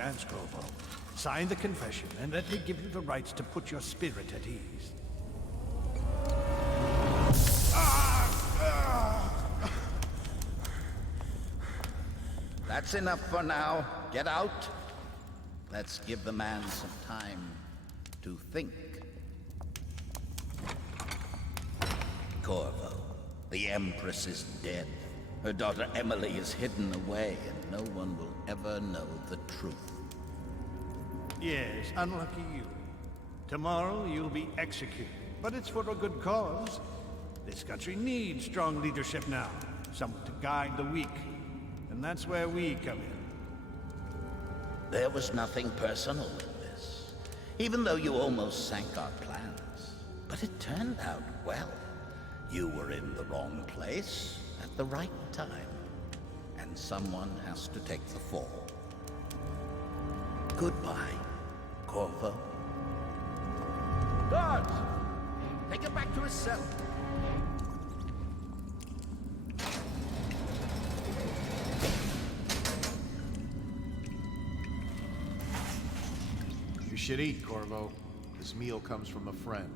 chance, Corvo. Sign the confession, and let me give you the rights to put your spirit at ease. That's enough for now. Get out. Let's give the man some time to think. Corvo, the Empress is dead. Her daughter Emily is hidden away, and no one will ever know the truth. Yes, unlucky you. Tomorrow you'll be executed, but it's for a good cause. This country needs strong leadership now, someone to guide the weak. And that's where we come in. There was nothing personal in this, even though you almost sank our plans. But it turned out well. You were in the wrong place at the right time, and someone has to take the fall. Goodbye, Corvo. Guards! Take him back to his cell. You should eat, Corvo. This meal comes from a friend.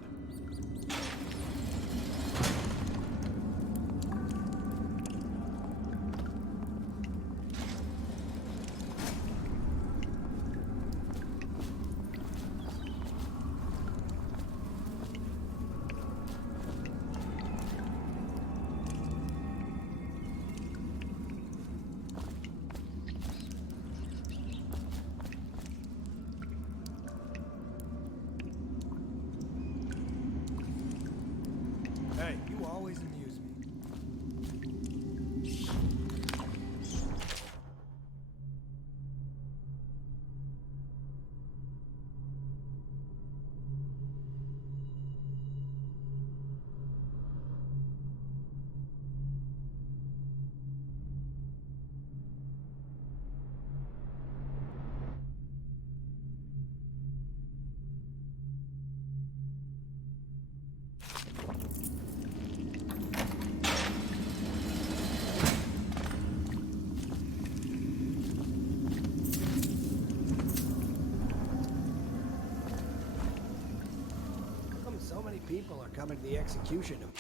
Hey, you always amuse me. So many people are coming to the execution of...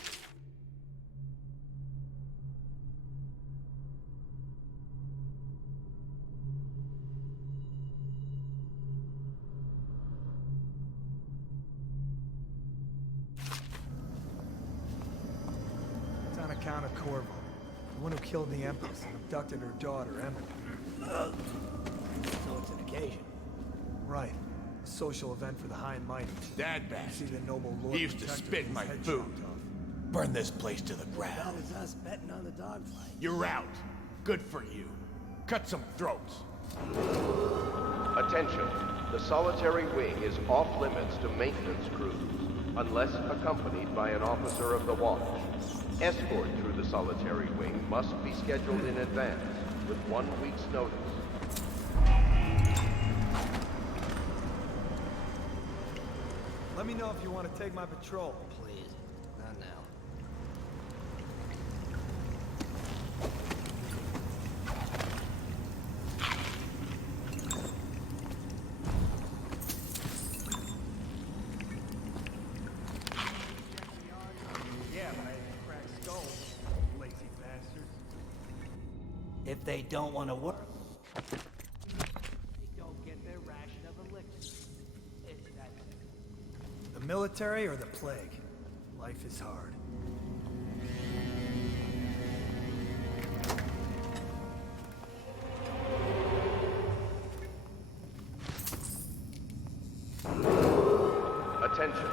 It's on account of Corvo, the one who killed the Empress and abducted her daughter, Emily. So it's an occasion. Right. A social event for the high and mighty. That See bastard. the noble Lord He used to Protector spit with his my head food. chopped off. Burn this place to the That ground. was us betting on the dogfight. You're out. Good for you. Cut some throats. Attention. The solitary wing is off limits to maintenance crews, unless accompanied by an officer of the watch. Escort through the solitary wing must be scheduled in advance, with 1 week's notice. Let me know if you want to take my patrol. Please, not now. Yeah, but I ain't cracked skulls, lazy bastards. If they don't want to work, They don't get their ration of elixir. It's that simple. The military or the plague? Life is hard. Attention.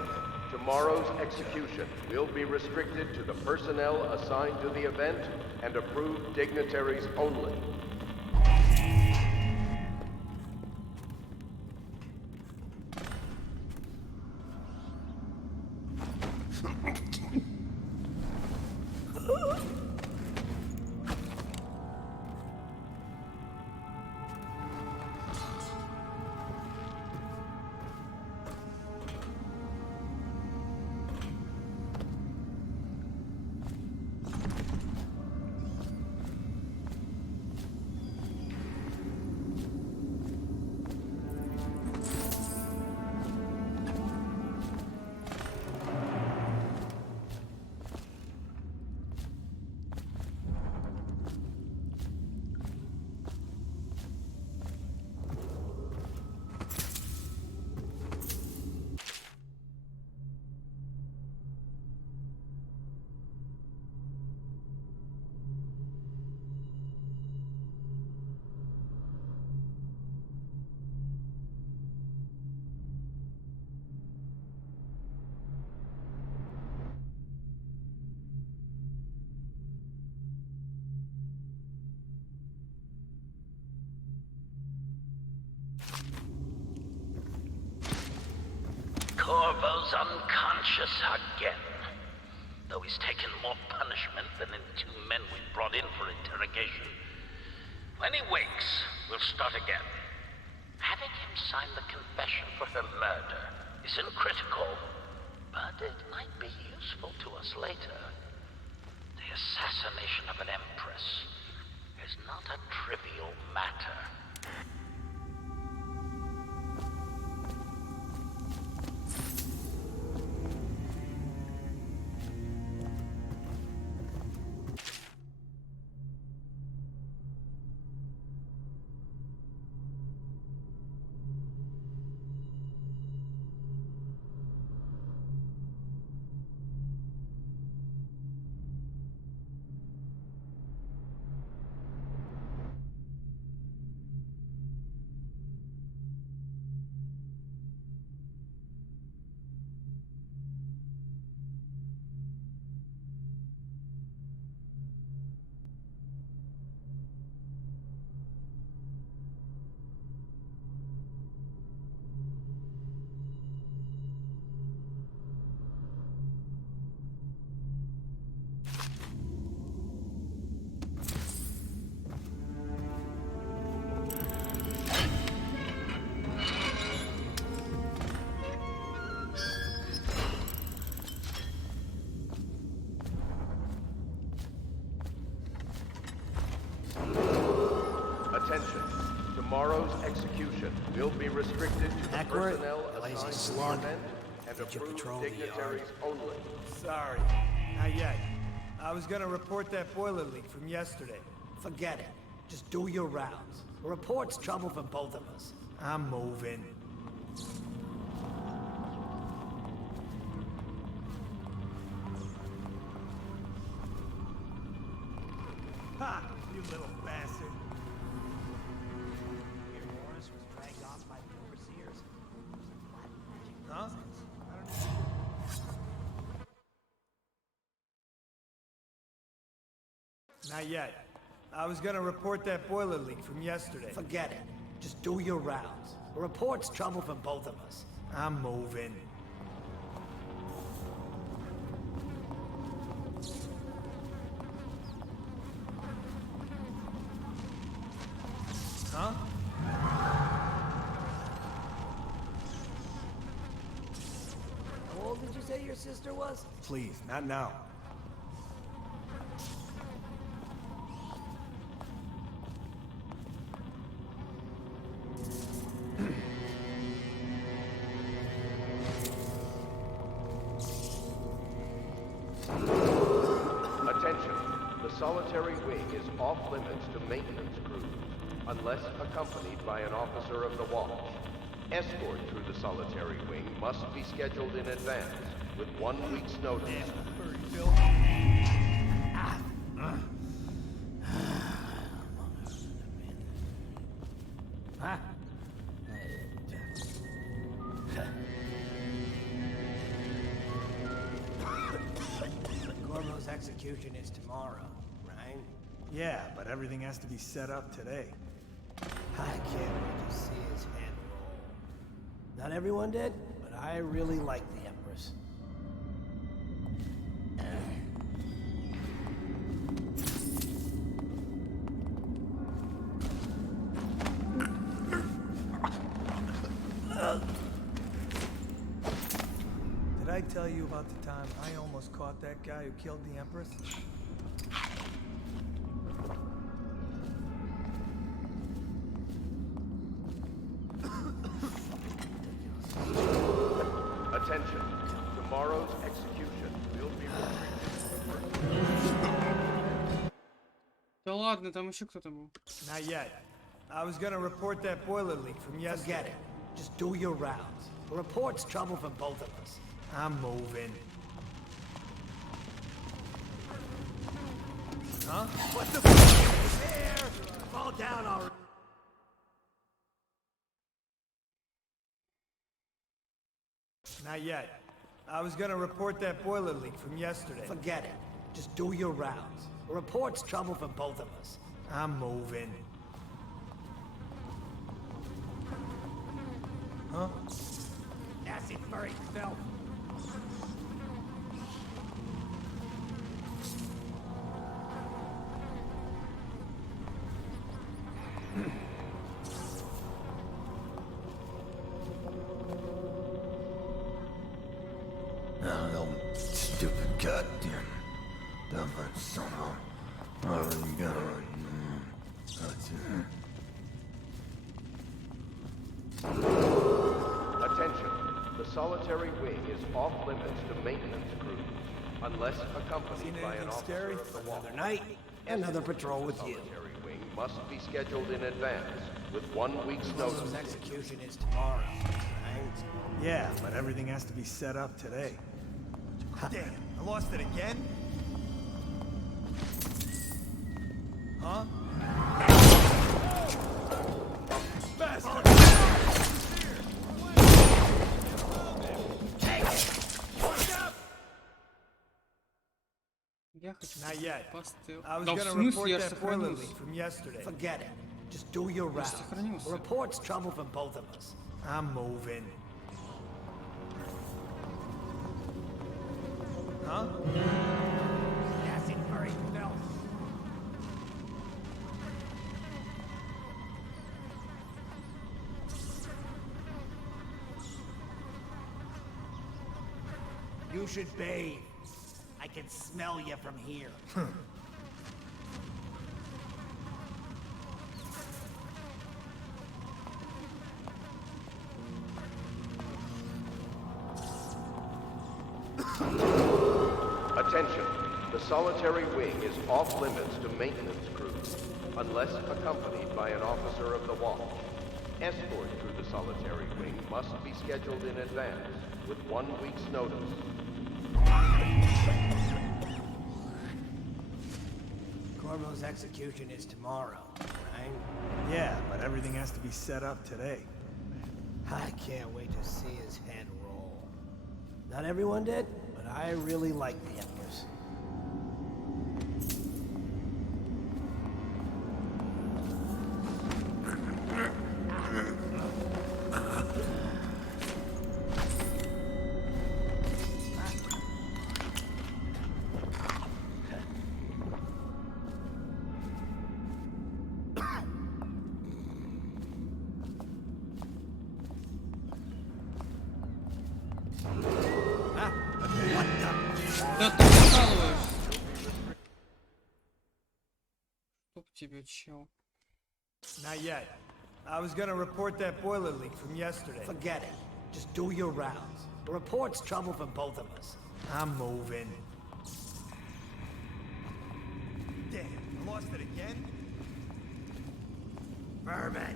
Tomorrow's execution will be restricted to the personnel assigned to the event and approved dignitaries only. is unconscious again. Though he's taken more punishment than the 2 men we brought in for interrogation. When he wakes, we'll start again. Having him sign the confession for her murder isn't critical, but it might be useful to us later. The assassination of an empress is not a trivial matter. Attention. Tomorrow's execution will be restricted to the Accurate, personnel lazy assigned to the slug. event and Get your approved patrol to the dignitaries only. Sorry, not yet. I was gonna report that boiler leak from yesterday. Forget it. Just do your rounds. The report's trouble for both of us. I'm moving. Ha! You little bastard. Your Morris was dragged off by the overseers. Huh? Not yet. I was gonna report that boiler leak from yesterday. Forget it. Just do your rounds. The report's trouble for both of us. I'm moving. Huh? How old did you say your sister was? Please, not now. Attention. The solitary wing is off limits to maintenance crews, unless accompanied by an officer of the watch. Escort through the solitary wing must be scheduled in advance, with 1 week's notice. Huh? Corvo's execution is tomorrow, right? Yeah, but everything has to be set up today. I can't wait to see his head roll. Not everyone did, but I really like the Empress. Did I tell you about the time I almost caught that guy who killed the Empress? Attention. Tomorrow's execution will be restricted. Да ладно, там еще кто-то был. Not yet. I was gonna report that boiler leak from yesterday. Forget it. Just do your rounds. The report's trouble for both of us. I'm moving. Huh? What the f*** there? Fall down already. Not yet. I was gonna report that boiler leak from yesterday. Forget it. Just do your rounds. The report's trouble for both of us. I'm moving. Huh? Acid furry filth. Stupid goddamn dumb son of Arkane. Attention. The solitary wing is off limits to maintenance crews, unless accompanied Seen by an anything officer scary? of the watch. Another night, another patrol with you. Solitary wing must be scheduled in advance, with 1 week's Carlos' notice. execution is tomorrow, right? Yeah, but everything has to be set up today. Damn, I lost it again? Huh? Я хочу Not yet. посты. I was Да в gonna смысле, report я же that boiler сохранился. leak from yesterday. Forget it. Just do your rounds. сохранился. The report's trouble for both of us. I'm moving. Huh? Acid hurry, Bill. You should bathe. I can smell you from here. Attention. The solitary wing is off limits to maintenance crews, unless accompanied by an officer of the watch. Escort through the solitary wing must be scheduled in advance, with 1 week's notice. Corvo's execution is tomorrow, right? Yeah, but everything has to be set up today. I can't wait to see his head roll. Not everyone did, but I really like the Empress. Да ты прикалываешься. Чтоб тебе, чел. Not yet. I was gonna report that boiler leak from yesterday. Forget it. Just do your rounds. The report's trouble for both of us. I'm moving. Damn, I lost it again? Vermin!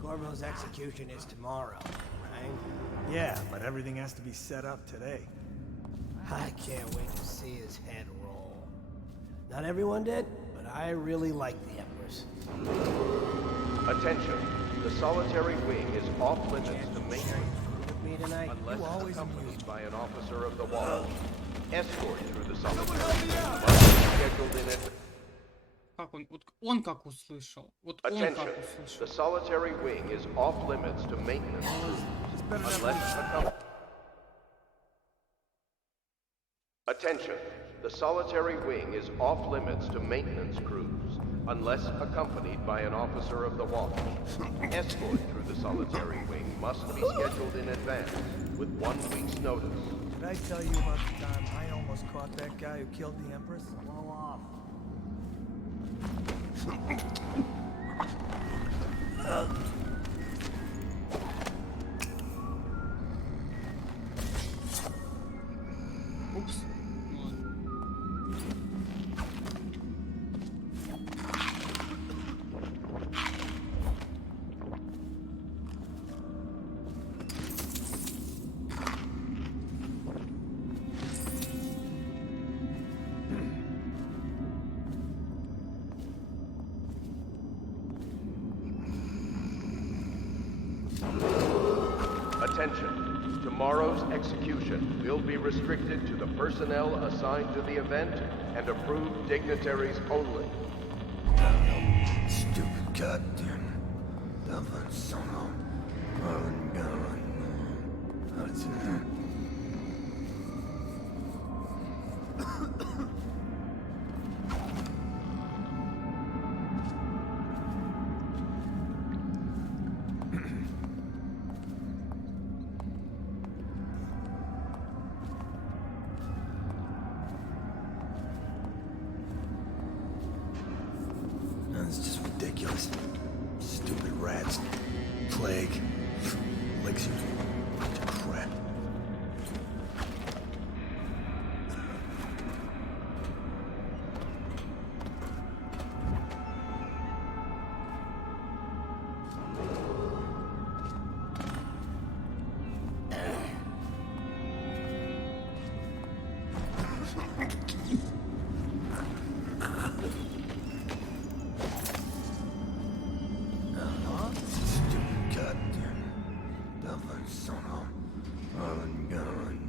Corvo's execution is tomorrow, right? Yeah, but everything has to be set up today. I can't wait to see his head roll. Not everyone did, but I really like the Empress. Attention. The solitary wing is off limits to maintenance With me tonight? unless You always accompanied amuse me. by an officer of the watch. Escort through the solitary wing must be scheduled in advance. Как он? Вот он как услышал. Вот он Attention. как The услышал. solitary wing is off limits to maintenance unless accompanied. Attention. The solitary wing is off limits to maintenance crews unless accompanied by an officer of the watch. Escort through the solitary wing must be scheduled in advance with 1 week's notice. Did I tell you about the time I almost caught that guy who killed the Empress? Blow off. Упс. Ладно. Attention. Tomorrow's execution will be restricted to the personnel assigned to the event and approved dignitaries only. Stupid goddamn dumb son of Arkane. It's just ridiculous. Stupid rats. Plague. Elixirs. Bunch of crap. Stupid goddamn Dublin son of Arlen Gunnerin.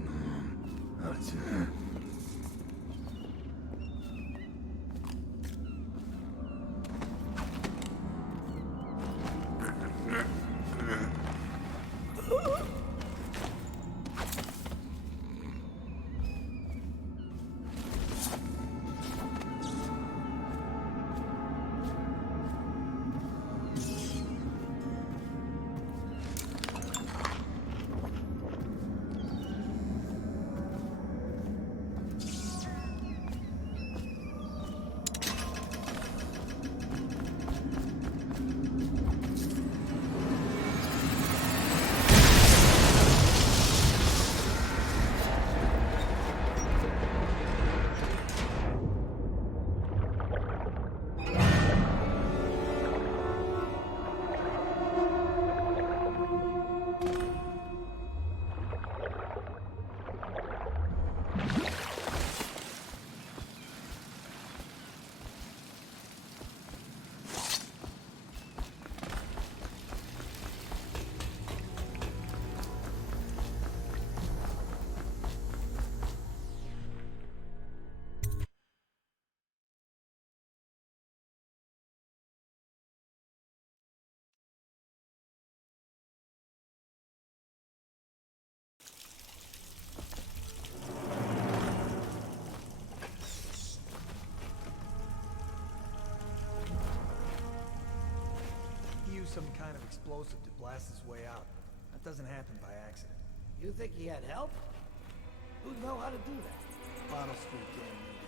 Some kind of explosive to blast his way out. That doesn't happen by accident. You think he had help? Who'd know how to do that? Bottle Street gang maybe.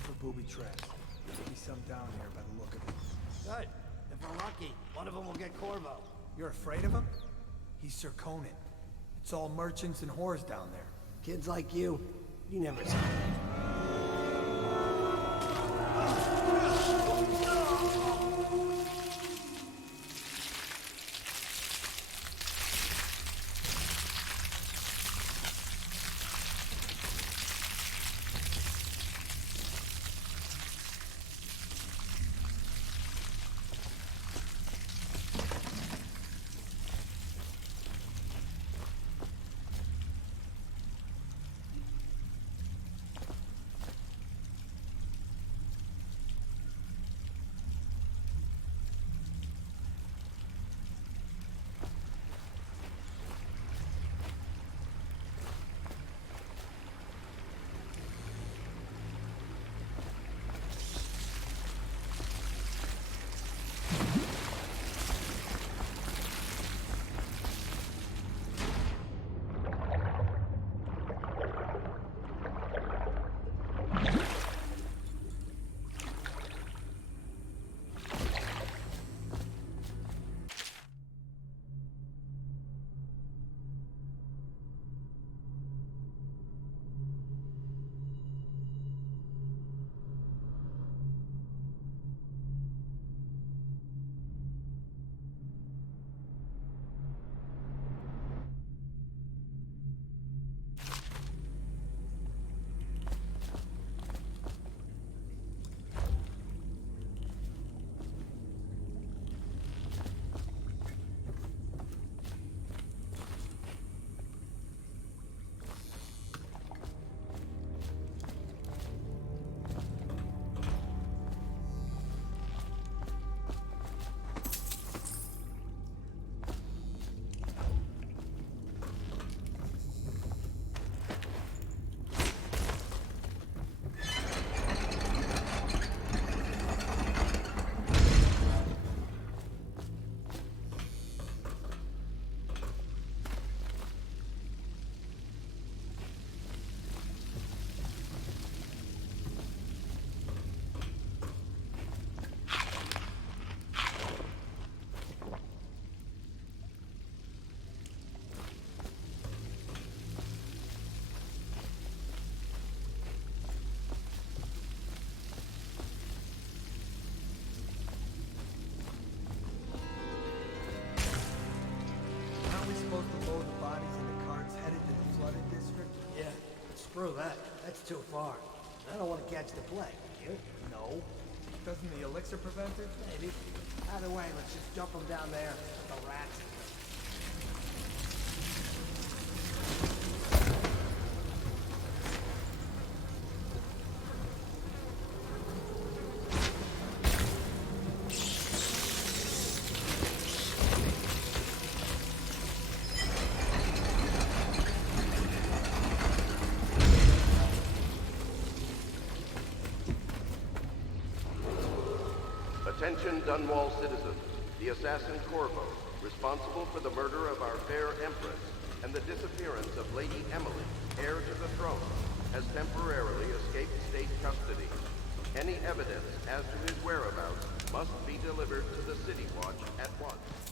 For booby traps. There'll be some down here by the look of it. Good. If we're lucky, one of them will get Corvo. You're afraid of him? He's Sir Conan. It's all merchants and whores down there. Kids like you never see. Screw that. That's too far. I don't want to catch the plague. You? No. Doesn't the elixir prevent it? Maybe. Either way, let's just dump them down there. The rats. Attention Dunwall citizens. The assassin Corvo, responsible for the murder of our fair Empress and the disappearance of Lady Emily, heir to the throne, has temporarily escaped state custody. Any evidence as to his whereabouts must be delivered to the City Watch at once.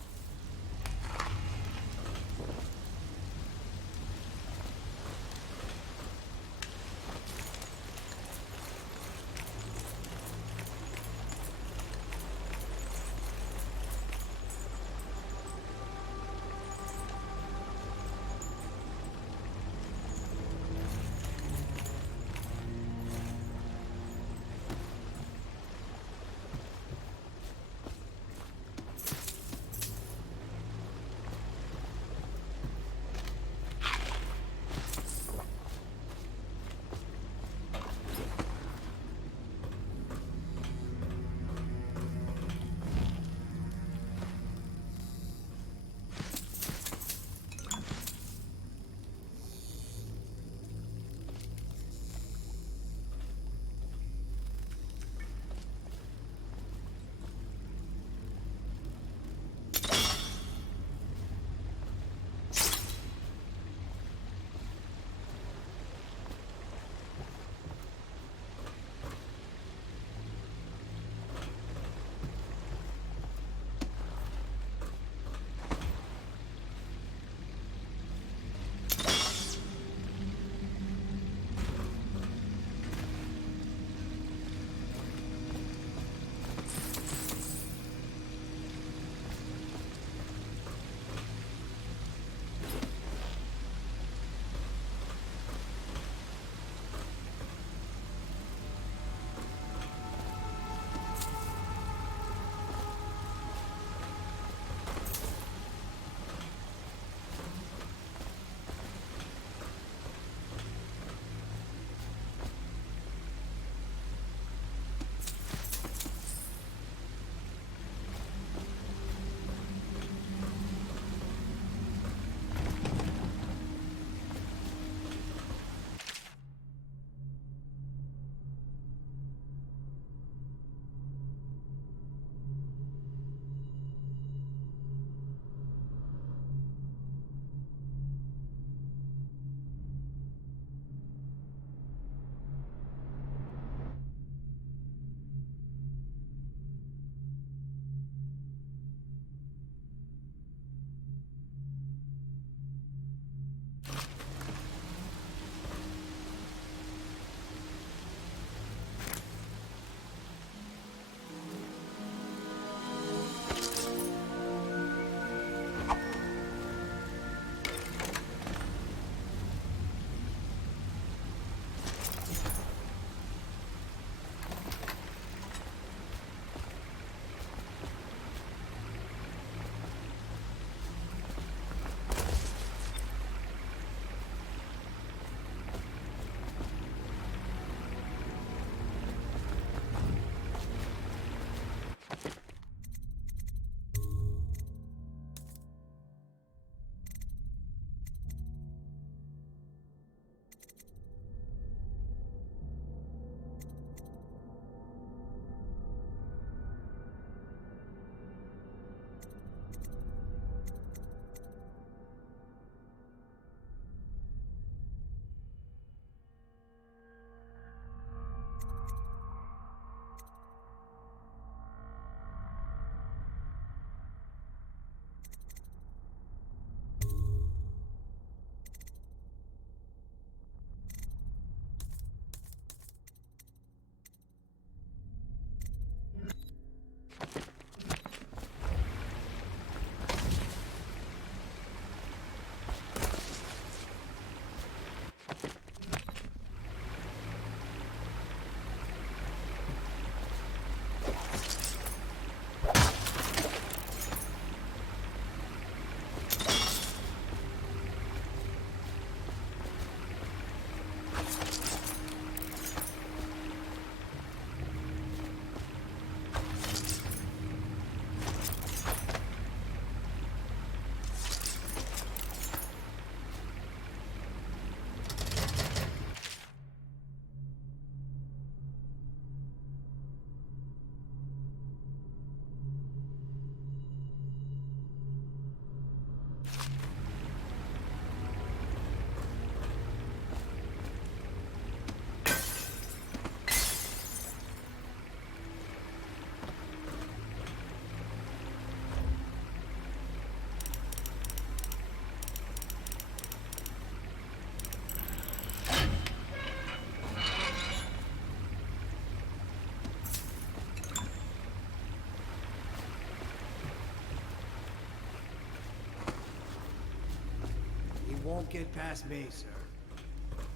won't get past me, sir.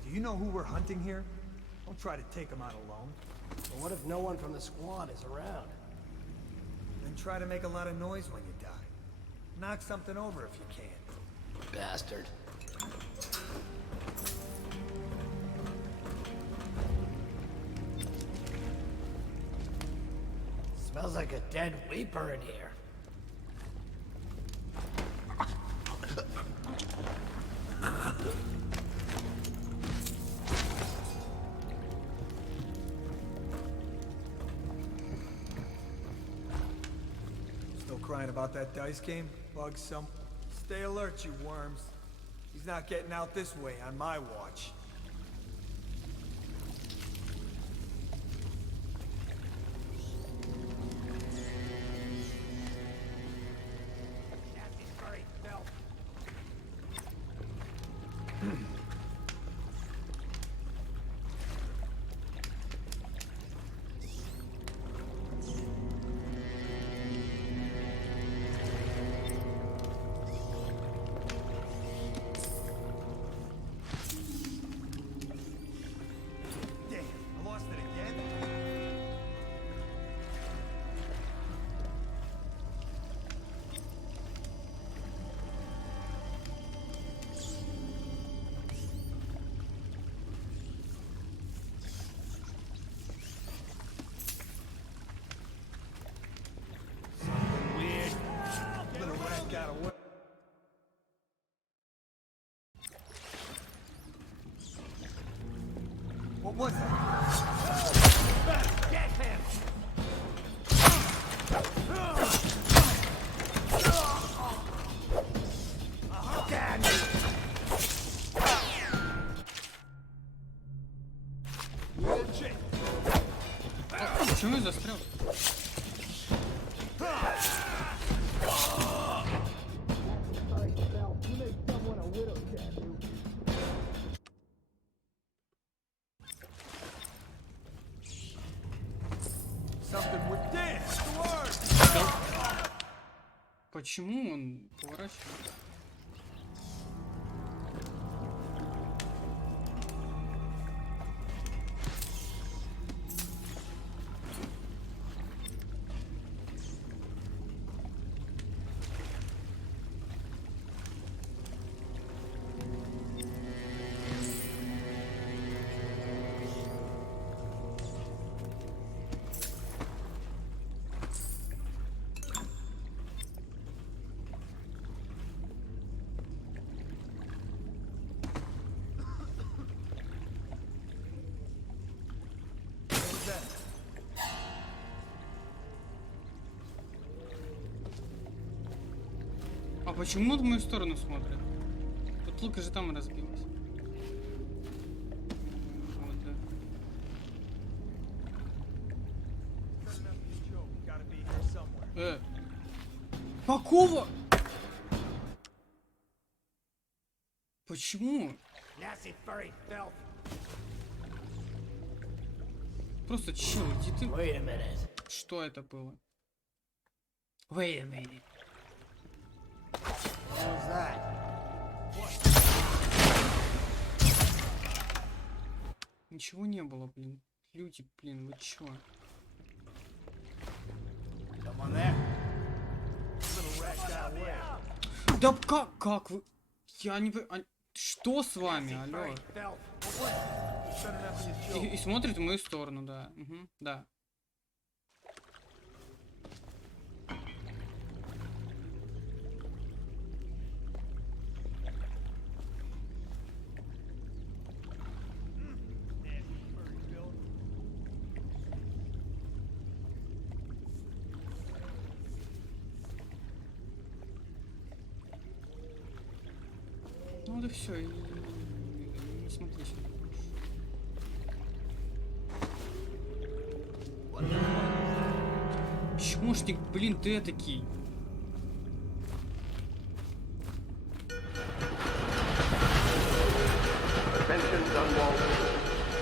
Do you know who we're hunting here? Don't try to take him out alone. But what if no one from the squad is around? Then try to make a lot of noise when you die. Knock something over if you can. Bastard. Smells like a dead Weeper in here. Still crying about that dice game? Bug some. Stay alert, you worms. He's not getting out this way on my watch. What was that? Get him! Damn you! Почему я застрял? Something with this. Почему он поворачивает? А почему он в мою сторону смотрит? Бутылка же там разбилась. Вот, да. Какого? Почему? Просто чел, иди ты. Wait a minute. Что это было? Wait a minute. What was that? Ничего не было, блин. Люди, блин, вы чё? Someone there? Да как вы? Я не... Что с вами, алло? И смотрит в мою сторону, да. Угу, да. Ну да все, и не смотри сюда. Чмошник, блин, ты этакий. Attention, Dunwall.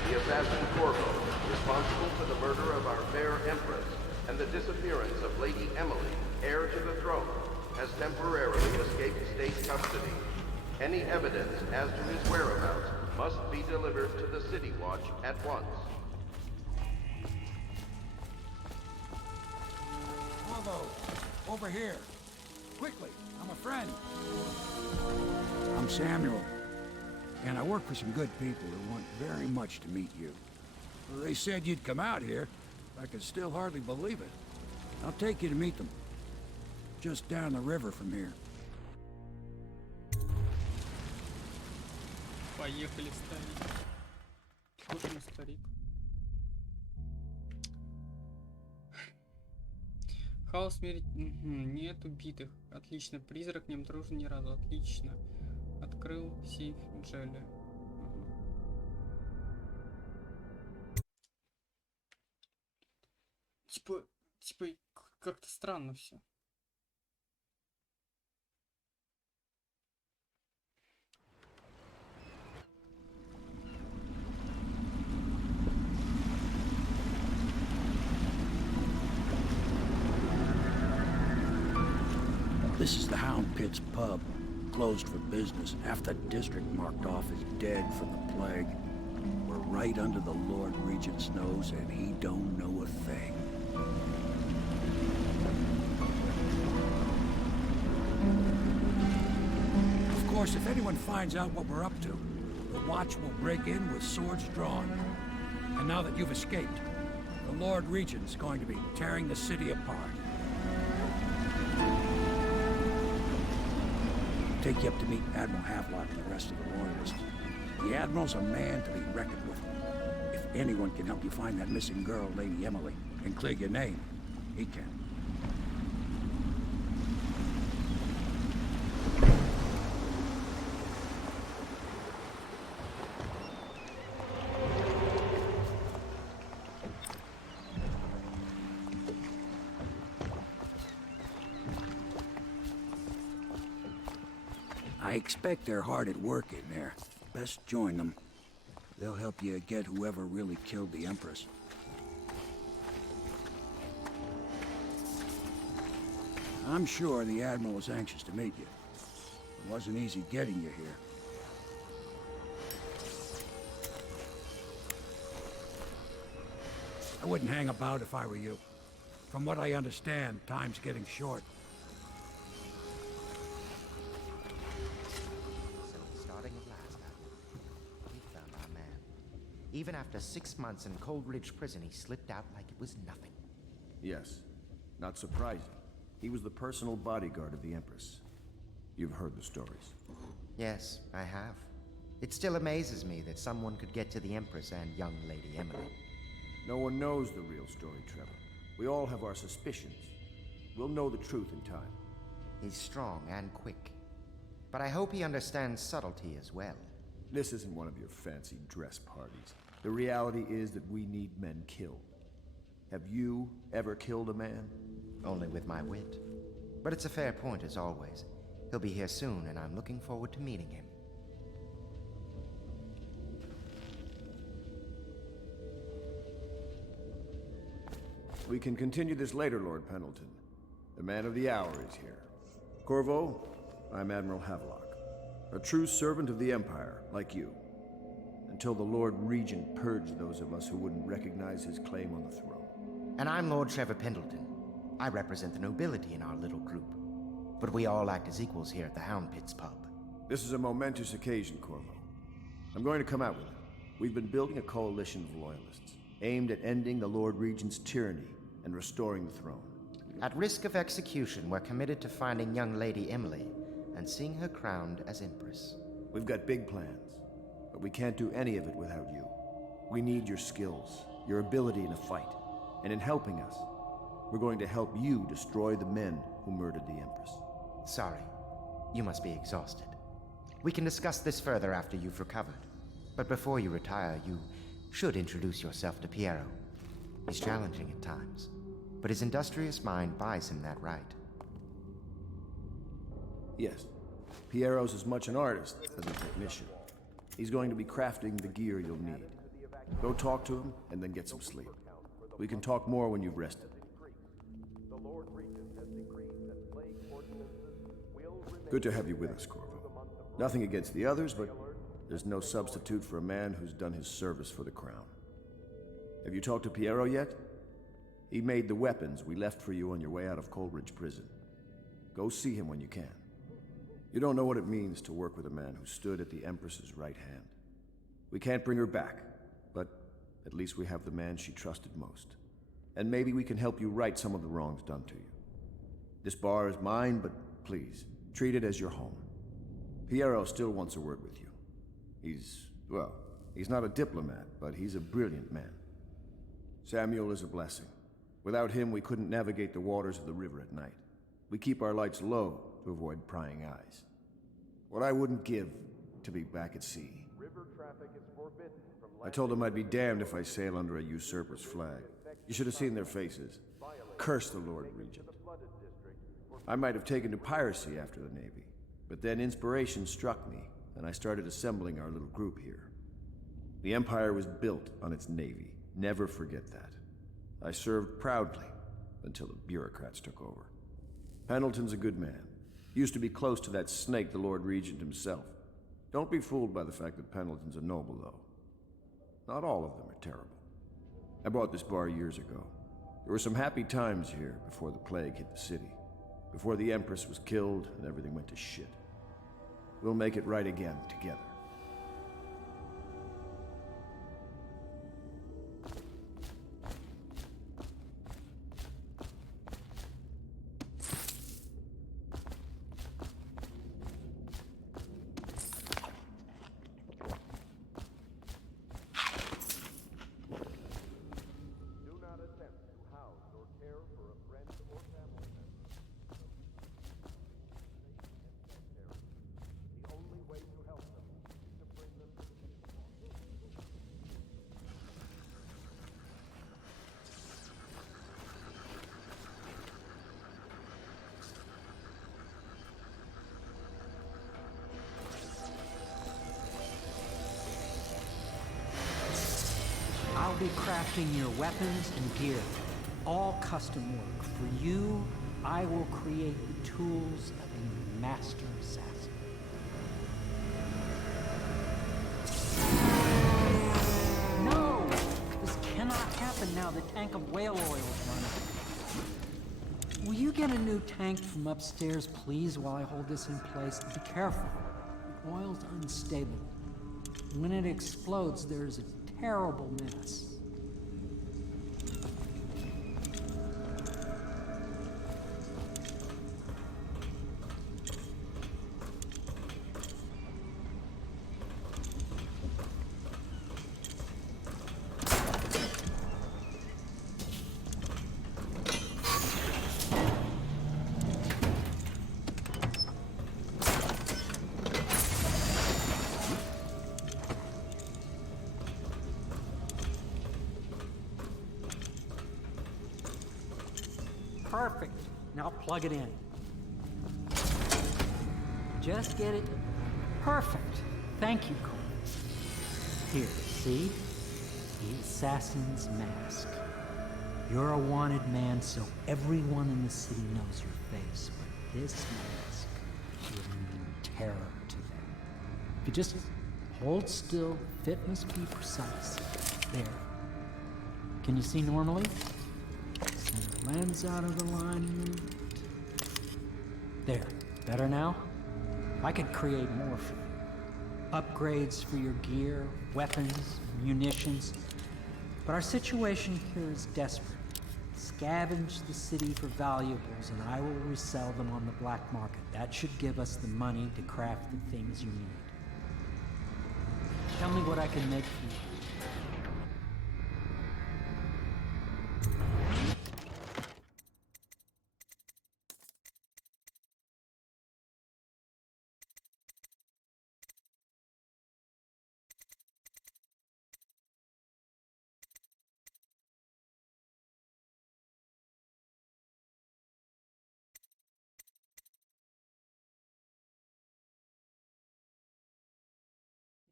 The assassin Corvo, responsible for the murder of our fair Empress and the disappearance of Lady Emily, heir to the throne, has temporarily escaped state custody. Any evidence as to his whereabouts must be delivered to the City Watch at once. Bravo! Over here! Quickly! I'm a friend! I'm Samuel, and I work for some good people who want very much to meet you. Well, they said you'd come out here. I can still hardly believe it. I'll take you to meet them. Just down the river from here. Поехали, старик. Слушай, старик. Хаос в мире... Нет убитых. Отлично. Призрак не обнаружен ни разу. Отлично. Открыл сейф Джелли. Типа, как-то странно все. This is the Hound Pit's pub, closed for business. Half the district marked off as dead from the plague. We're right under the Lord Regent's nose, and he don't know a thing. Of course, if anyone finds out what we're up to, the Watch will break in with swords drawn. And now that you've escaped, the Lord Regent's going to be tearing the city apart. Take you up to meet Admiral Havelock and the rest of the Royalists. The Admiral's a man to be reckoned with. If anyone can help you find that missing girl, Lady Emily, and clear your name, he can. I expect they're hard at work in there. Best join them. They'll help you get whoever really killed the Empress. I'm sure the Admiral was anxious to meet you. It wasn't easy getting you here. I wouldn't hang about if I were you. From what I understand, time's getting short. Even after 6 months in Coldridge Prison, he slipped out like it was nothing. Yes. Not surprising. He was the personal bodyguard of the Empress. You've heard the stories. Yes, I have. It still amazes me that someone could get to the Empress and young Lady Emily. No one knows the real story, Trevor. We all have our suspicions. We'll know the truth in time. He's strong and quick. But I hope he understands subtlety as well. This isn't one of your fancy dress parties. The reality is that we need men killed. Have you ever killed a man? Only with my wit. But it's a fair point as always. He'll be here soon, and I'm looking forward to meeting him. We can continue this later, Lord Pendleton. The man of the hour is here. Corvo, I'm Admiral Havelock. A true servant of the Empire, like you. Until the Lord Regent purged those of us who wouldn't recognize his claim on the throne. And I'm Lord Trevor Pendleton. I represent the nobility in our little group. But we all act as equals here at the Hound Pit's pub. This is a momentous occasion, Corvo. I'm going to come out with it. We've been building a coalition of loyalists, aimed at ending the Lord Regent's tyranny and restoring the throne. At risk of execution, we're committed to finding young Lady Emily and seeing her crowned as Empress. We've got big plans, but we can't do any of it without you. We need your skills, your ability in a fight, and in helping us, we're going to help you destroy the men who murdered the Empress. Sorry, you must be exhausted. We can discuss this further after you've recovered. But before you retire, you should introduce yourself to Piero. He's challenging at times, but his industrious mind buys him that right. Yes. Piero's as much an artist as a technician. He's going to be crafting the gear you'll need. Go talk to him, and then get some sleep. We can talk more when you've rested. Good to have you with us, Corvo. Nothing against the others, but there's no substitute for a man who's done his service for the crown. Have you talked to Piero yet? He made the weapons we left for you on your way out of Coleridge Prison. Go see him when you can. You don't know what it means to work with a man who stood at the Empress's right hand. We can't bring her back, but at least we have the man she trusted most. And maybe we can help you right some of the wrongs done to you. This bar is mine, but please, treat it as your home. Piero still wants a word with you. He's not a diplomat, but he's a brilliant man. Samuel is a blessing. Without him, we couldn't navigate the waters of the river at night. We keep our lights low to avoid prying eyes. What I wouldn't give to be back at sea. River traffic is forbidden from I told them I'd be damned if I sail under a usurper's flag. You should have seen their faces. Curse the Lord Regent. I might have taken to piracy after the Navy, but then inspiration struck me, and I started assembling our little group here. The Empire was built on its Navy. Never forget that. I served proudly until the bureaucrats took over. Pendleton's a good man. Used to be close to that snake, the Lord Regent himself. Don't be fooled by the fact that Pendleton's a noble, though. Not all of them are terrible. I bought this bar years ago. There were some happy times here before the plague hit the city. Before the Empress was killed and everything went to shit. We'll make it right again together. I'll be crafting your weapons and gear. All custom work. For you, I will create the tools of a master assassin. No! This cannot happen now. The tank of whale oil is running. Will you get a new tank from upstairs, please, while I hold this in place? Be careful. The oil's unstable. When it explodes, there's a terrible mess. Perfect. Now plug it in. Just get it perfect. Thank you, Cole. Here, see? The assassin's mask. You're a wanted man, so everyone in the city knows your face, but this mask will mean terror to them. If you just hold still, fit must be precise. There. Can you see normally? Send the lens out of alignment. There. Better now? I could create more for you. Upgrades for your gear, weapons, munitions. But our situation here is desperate. Scavenge the city for valuables and I will resell them on the black market. That should give us the money to craft the things you need. Tell me what I can make for you.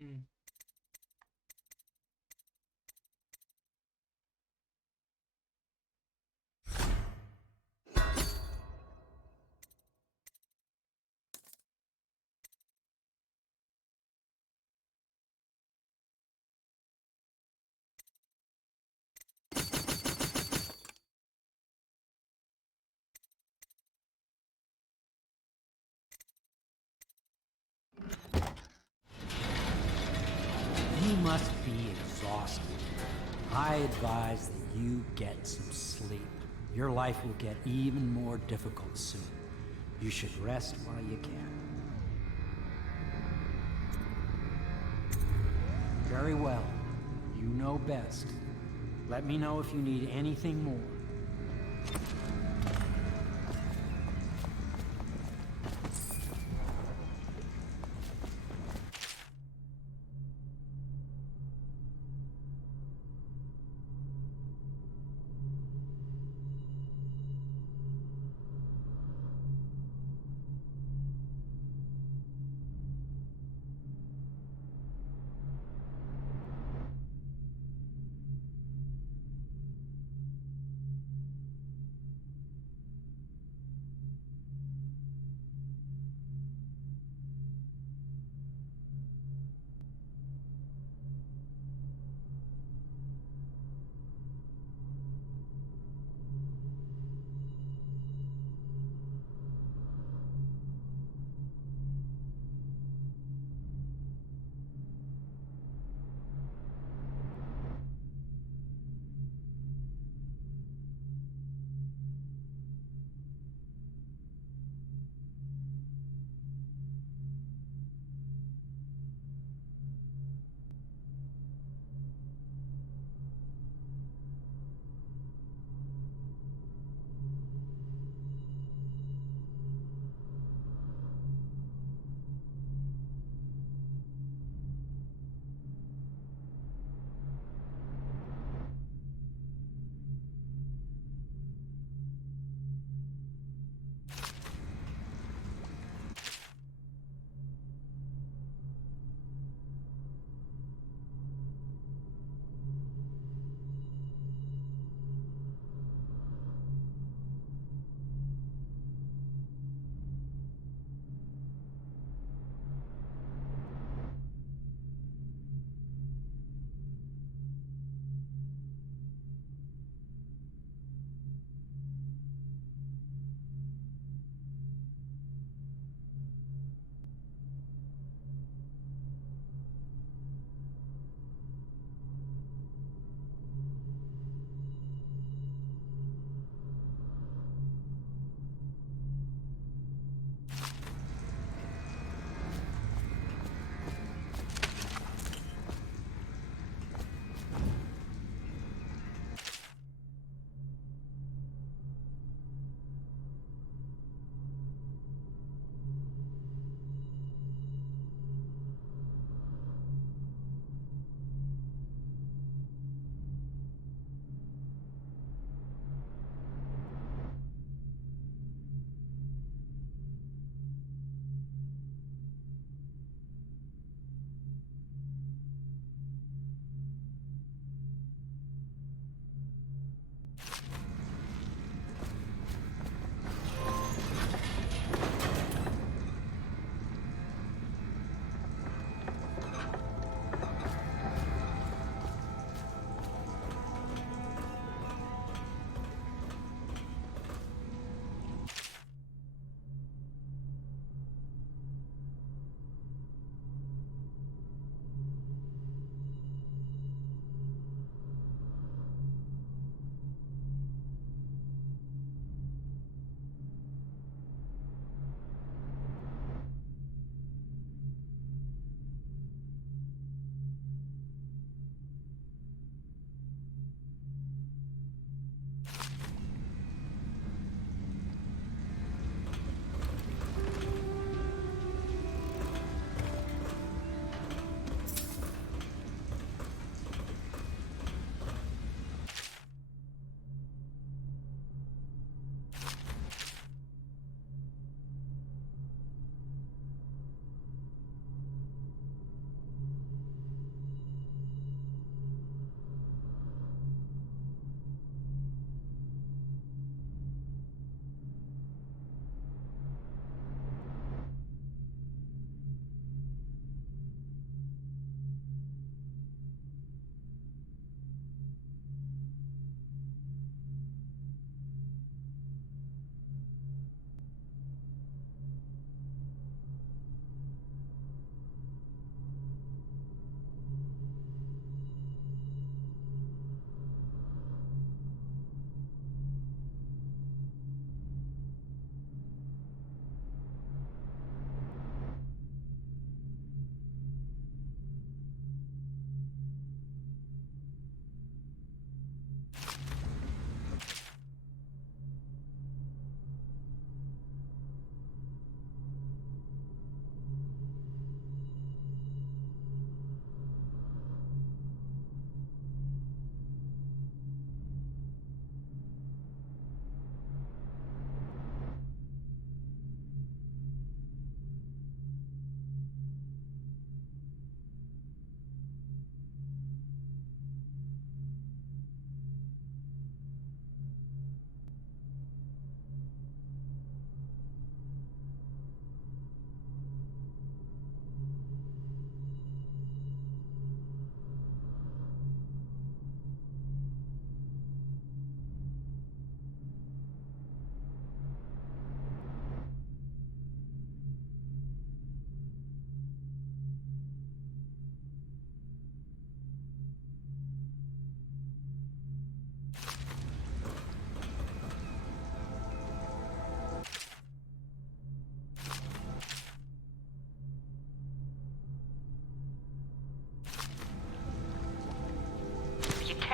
Mm. must be exhausted. I advise that you get some sleep. Your life will get even more difficult soon. You should rest while you can. Very well. You know best. Let me know if you need anything more.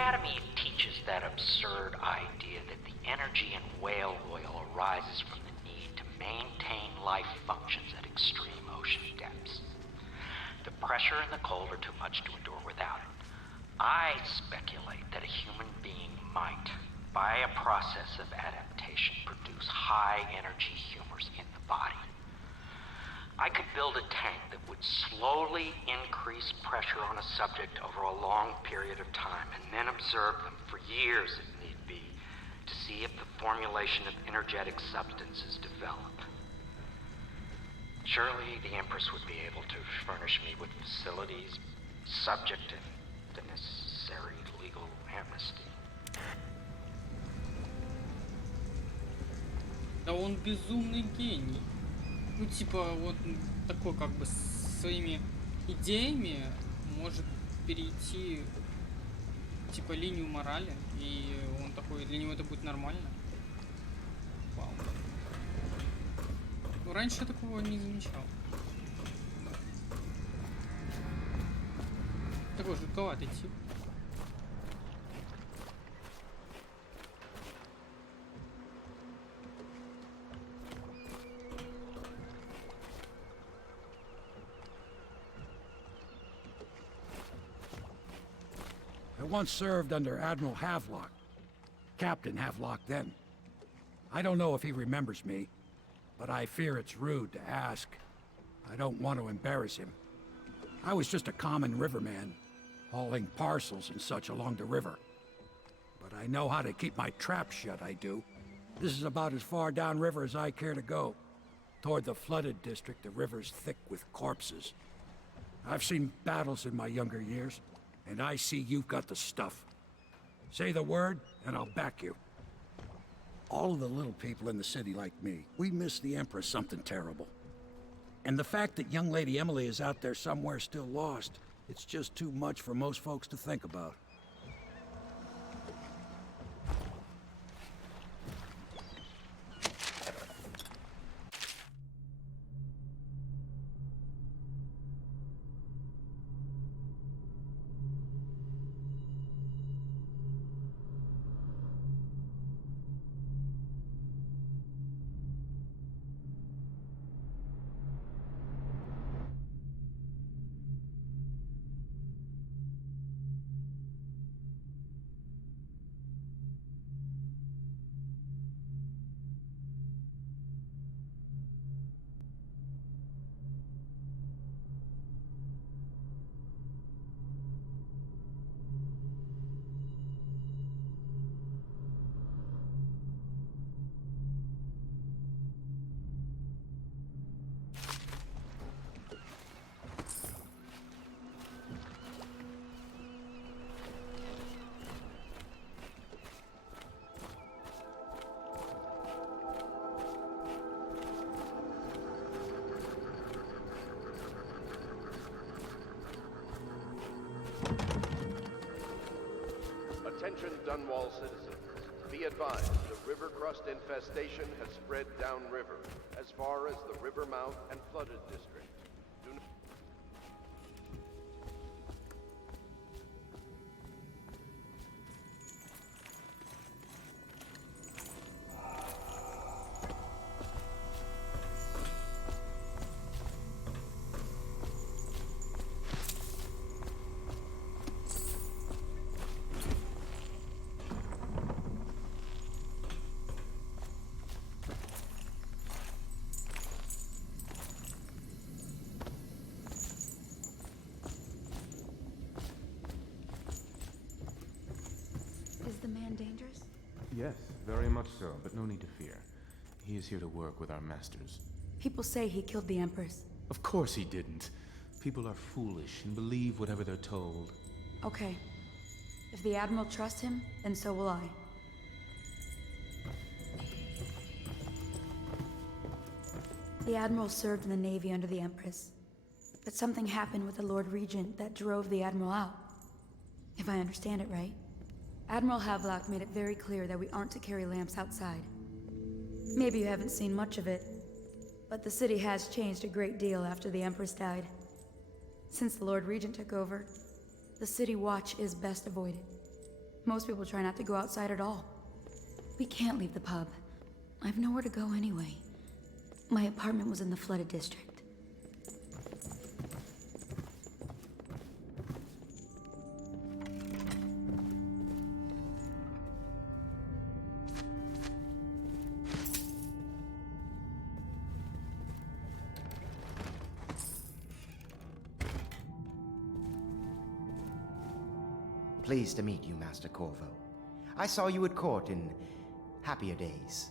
Academy teaches that absurd idea that the energy in whale oil arises from the need to maintain life functions at extreme ocean depths. The pressure and the cold are too much to endure without it. I speculate that a human being might, by a process of adaptation, produce high-energy humors in the body. I could build a tank that would slowly increase pressure on a subject over a long period of time, and then observe them for years if need be, to see if the formulation of energetic substances develop. Surely the Empress would be able to furnish me with facilities subject to the necessary legal amnesty. Да он безумный гений. Ну, типа, вот такой как бы с своими идеями может перейти, типа, линию морали, и он такой, для него это будет нормально. Вау. Ну, раньше я такого не замечал. Такой жутковатый тип. I once served under Admiral Havelock. Captain Havelock then. I don't know if he remembers me, but I fear it's rude to ask. I don't want to embarrass him. I was just a common riverman, hauling parcels and such along the river. But I know how to keep my trap shut, I do. This is about as far downriver as I care to go. Toward the flooded district, the river's thick with corpses. I've seen battles in my younger years, and I see you've got the stuff. Say the word, and I'll back you. All of the little people in the city like me, we miss the Empress something terrible. And the fact that young Lady Emily is out there somewhere still lost, it's just too much for most folks to think about. Attention Dunwall citizens. Be advised, the river crust infestation has spread downriver, as far as the river mouth and flooded district. Do not... Is the man dangerous? Yes, very much so, but no need to fear. He is here to work with our masters. People say he killed the Empress. Of course he didn't. People are foolish and believe whatever they're told. Okay. If the Admiral trusts him, then so will I. The Admiral served in the Navy under the Empress. But something happened with the Lord Regent that drove the Admiral out. If I understand it right. Admiral Havelock made it very clear that we aren't to carry lamps outside. Maybe you haven't seen much of it, but the city has changed a great deal after the Empress died. Since the Lord Regent took over, the city watch is best avoided. Most people try not to go outside at all. We can't leave the pub. I've nowhere to go anyway. My apartment was in the flooded district. Pleased to meet you, Master Corvo. I saw you at court in happier days,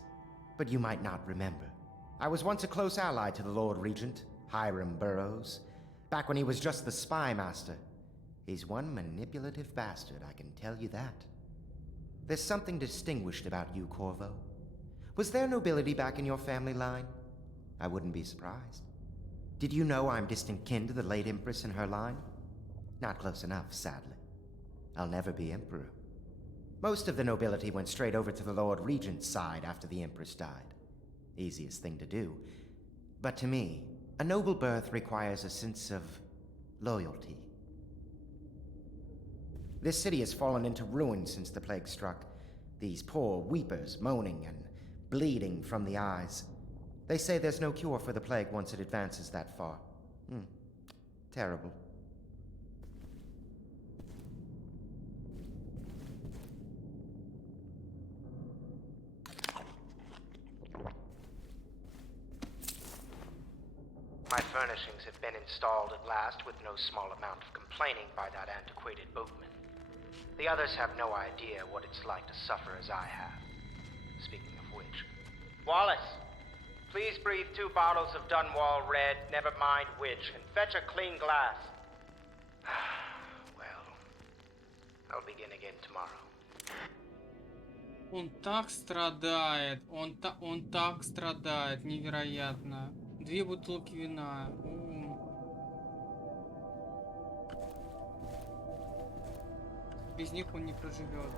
but you might not remember. I was once a close ally to the Lord Regent, Hiram Burroughs, back when he was just the spy master. He's one manipulative bastard, I can tell you that. There's something distinguished about you, Corvo. Was there nobility back in your family line? I wouldn't be surprised. Did you know I'm distant kin to the late Empress and her line? Not close enough, sadly. I'll never be Emperor. Most of the nobility went straight over to the Lord Regent's side after the Empress died. Easiest thing to do. But to me, a noble birth requires a sense of loyalty. This city has fallen into ruin since the plague struck. These poor weepers moaning and bleeding from the eyes. They say there's no cure for the plague once it advances that far. Terrible. My furnishings have been installed at last with no small amount of complaining by that antiquated boatman. The others have no idea what it's like to suffer as I have. Speaking of which... Wallace! Please breathe 2 bottles of Dunwall Red, never mind which, and fetch a clean glass. Well, I'll begin again tomorrow. Он так страдает, он так страдает, невероятно. 2 бутылки вина. Без них он не проживет.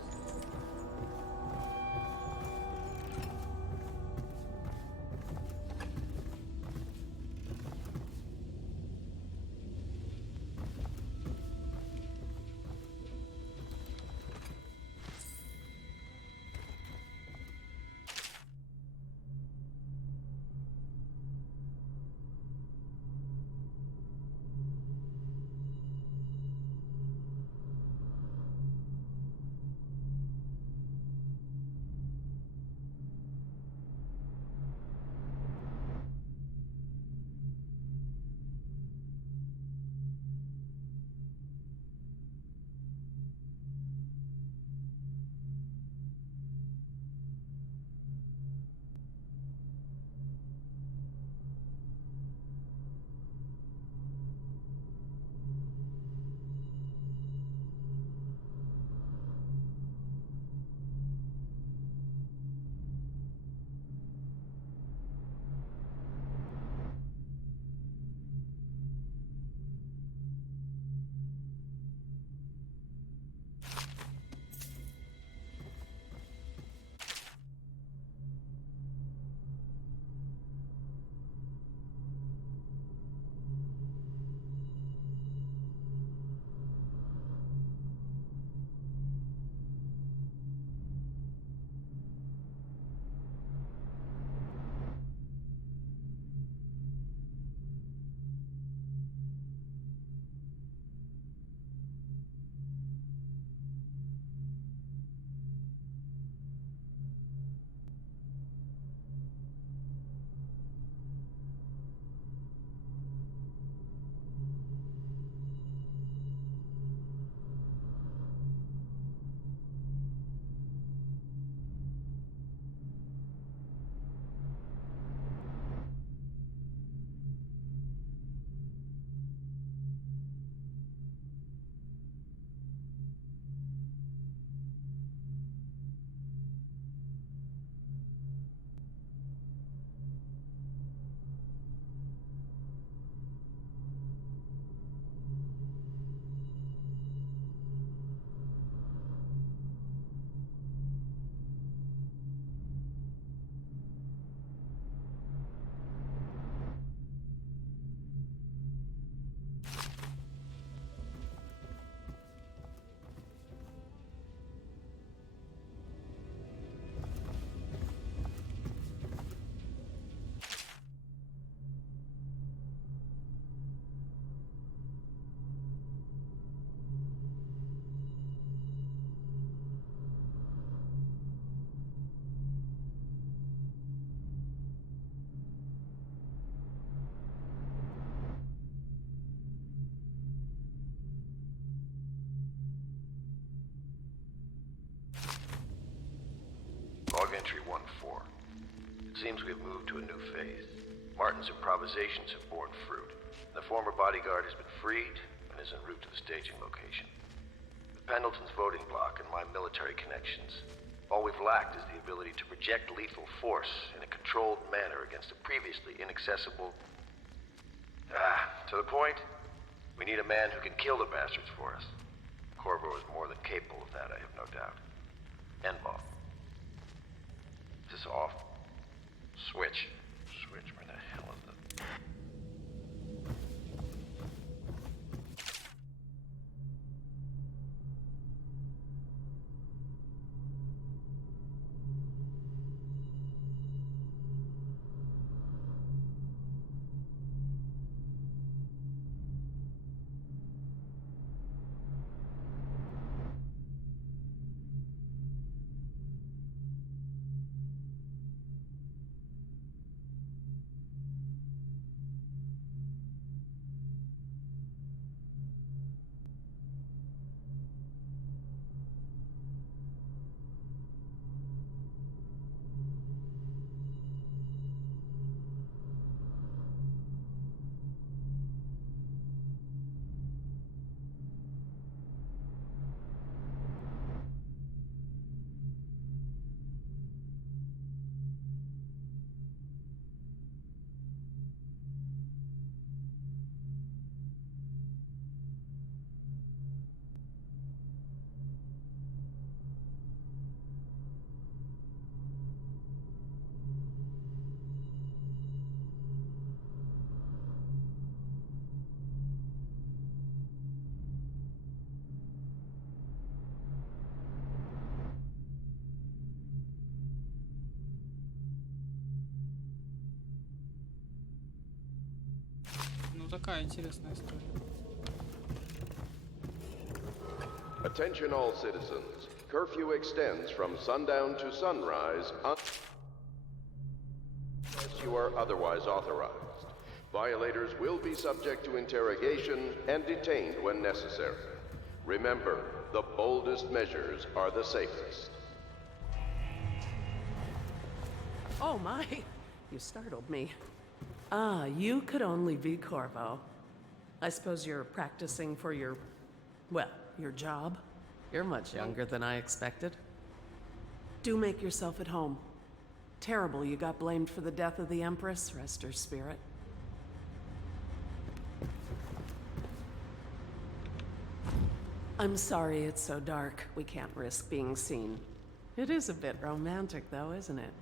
Entry 1-4. It seems we have moved to a new phase. Martin's improvisations have borne fruit. The former bodyguard has been freed and is en route to the staging location. With Pendleton's voting bloc and my military connections, all we've lacked is the ability to project lethal force in a controlled manner against a previously inaccessible... to the point, we need a man who can kill the bastards for us. Corvo is more than capable of that, I have no doubt. Endball. Is this off? Switch. Switch, where the hell is it? Ну такая интересная история. Attention all citizens. Curfew extends from sundown to sunrise unless you are otherwise authorized. Violators will be subject to interrogation and detained when necessary. Remember, the boldest measures are the safest. Oh my, you startled me. Ah, you could only be Corvo. I suppose you're practicing for your, well, your job? You're much younger than I expected. Do make yourself at home. Terrible you got blamed for the death of the Empress, rest her spirit. I'm sorry it's so dark. We can't risk being seen. It is a bit romantic though, isn't it?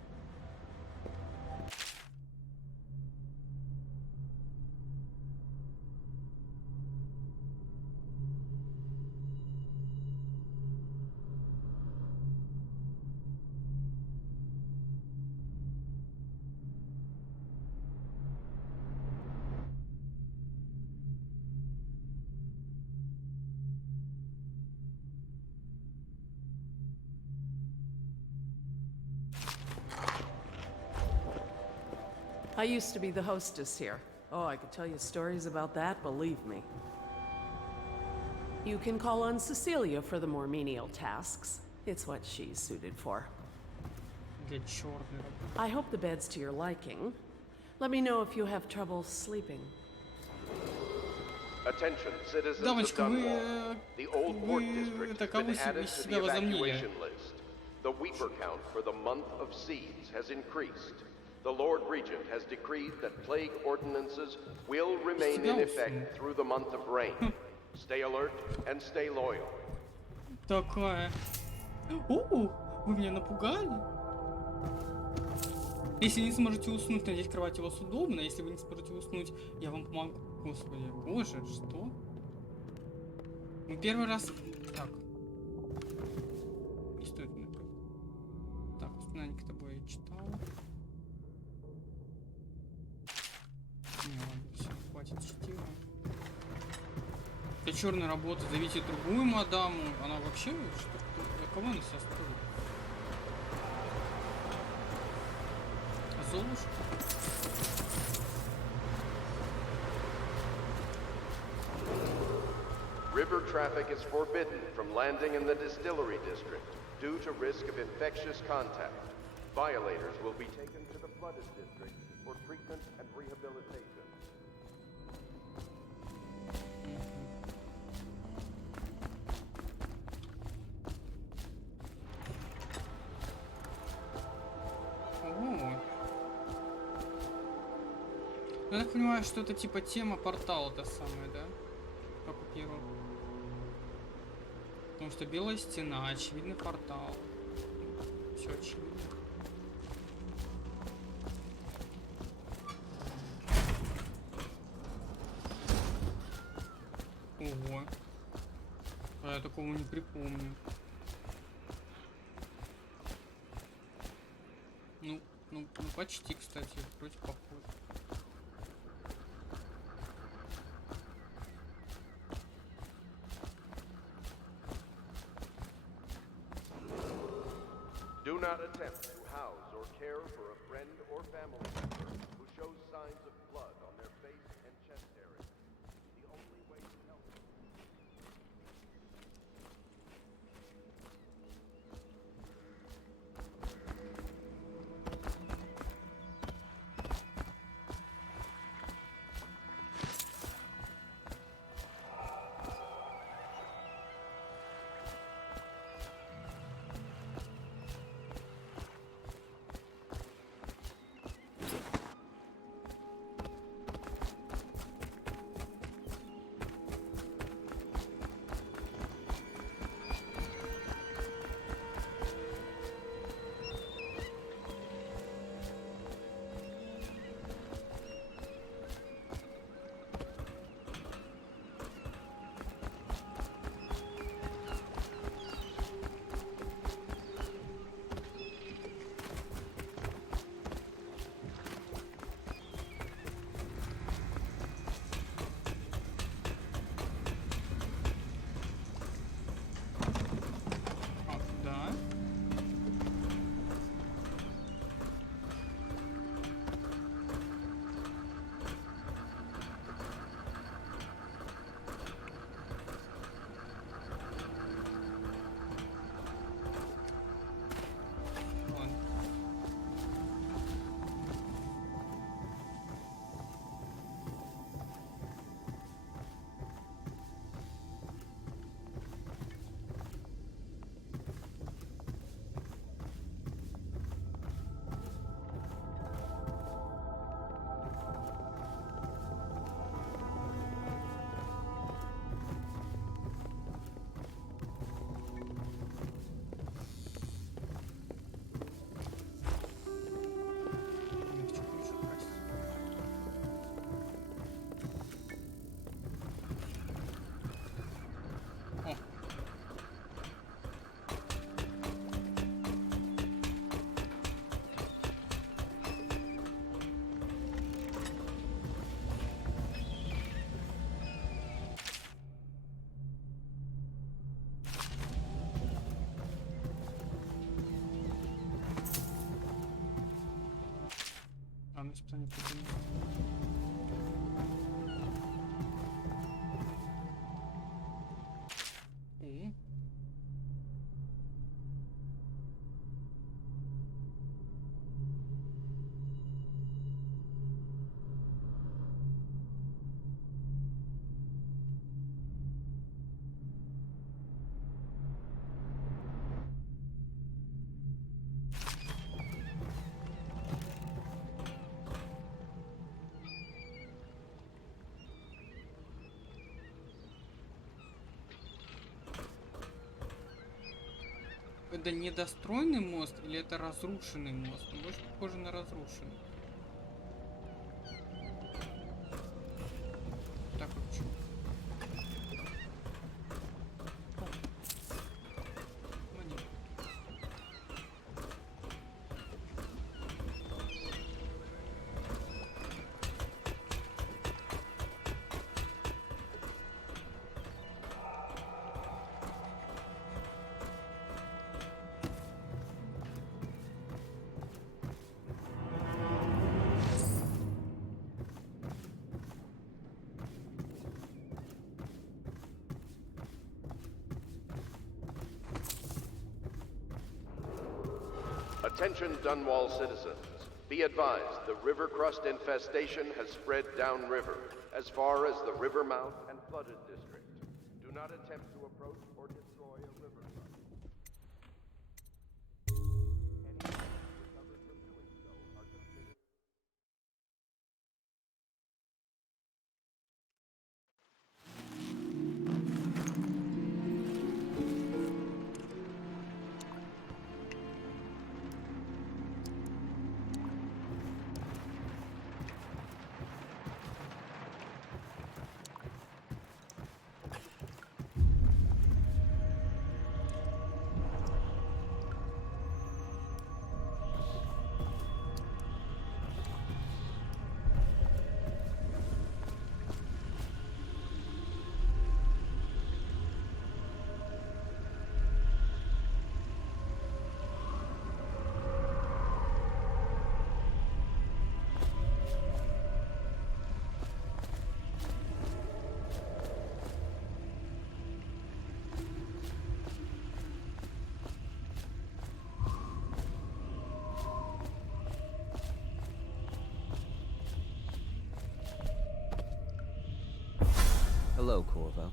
I used to be the hostess here. Oh, I could tell you stories about that, believe me. You can call on Cecilia for the more menial tasks. It's what she's suited for. I hope the bed's to your liking. Let me know if you have trouble sleeping. Attention, citizens of Dunwall. The Old Port District has been added to the evacuation list. The Weeper count for the month of Seeds has increased. The Lord Regent has decreed that plague ordinances will remain in effect through the month of rain. Stay alert and stay loyal. Такая. Вы меня напугали? Если не сможете уснуть, надеюсь, кровать у вас удобна. Если вы не сможете уснуть, я вам помогу. Господи, боже, что? Мы первый раз... Так. Не стоит мне... Так, воспоминания тобой я читал. Не, ладно, все, хватит чтива. Для черной работы зовите другую мадаму. Она вообще... Что, кого она себя строит? Золушка? River traffic is forbidden from landing in the distillery district due to risk of infectious contact. Violators will be taken to the flooded district for treatment and rehabilitation. Ого. Я так понимаю, что это типа тема портала-то самая, да? Как у первого. Потому что белая стена, очевидный портал. Все очевидно. Ого. А я такого не припомню. Ну, почти, кстати, вроде похоже. Do not attempt to house or care for a friend or family member who shows signs of blood on their face and chest area. The only way to help them. Испытание придумал. Это недостроенный мост или это разрушенный мост? Ну, больше похоже на разрушенный. Так вот что? Attention Dunwall citizens. Be advised, the river crust infestation has spread downriver, as far as the river mouth and flooded district. Do not attempt to approach or destroy a river crust. Any actions recovered from doing so are considered... Hello, Corvo.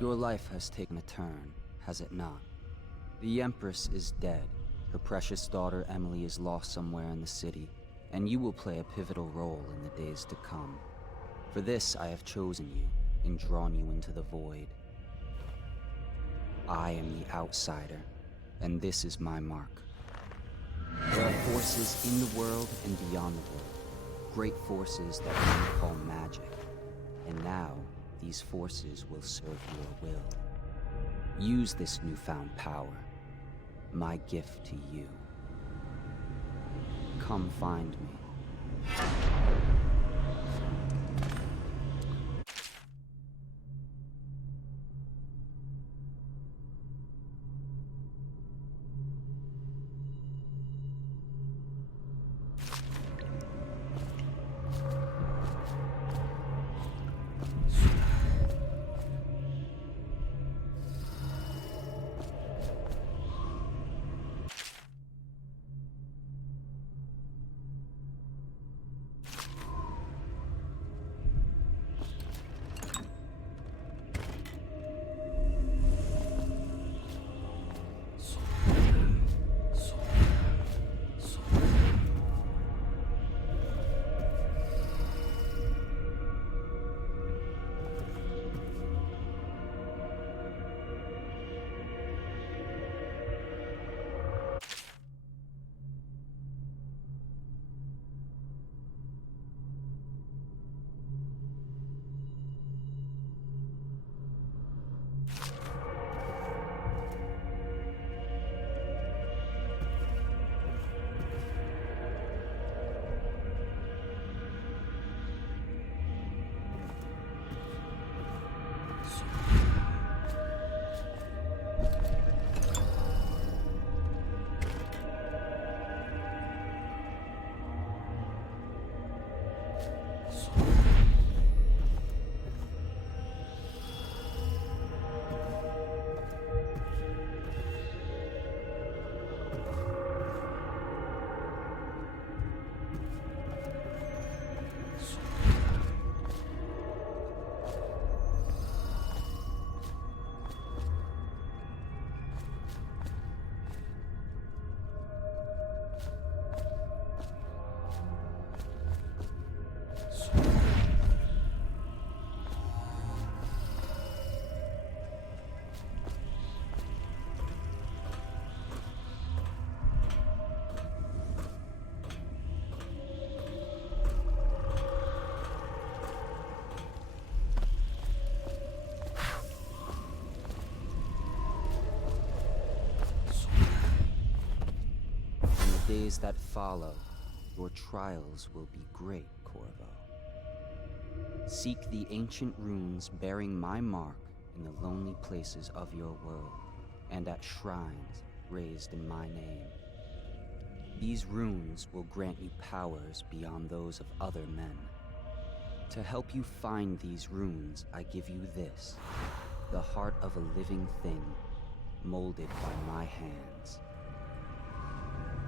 Your life has taken a turn, has it not? The Empress is dead. Her precious daughter Emily is lost somewhere in the city, and you will play a pivotal role in the days to come. For this, I have chosen you and drawn you into the void. I am the outsider, and this is my mark. There are forces in the world and beyond the world, great forces that we call magic. And now, these forces will serve your will. Use this newfound power, my gift to you. Come find me. Days that follow, your trials will be great, Corvo. Seek the ancient runes bearing my mark in the lonely places of your world, and at shrines raised in my name. These runes will grant you powers beyond those of other men. To help you find these runes, I give you this, the heart of a living thing, molded by my hands.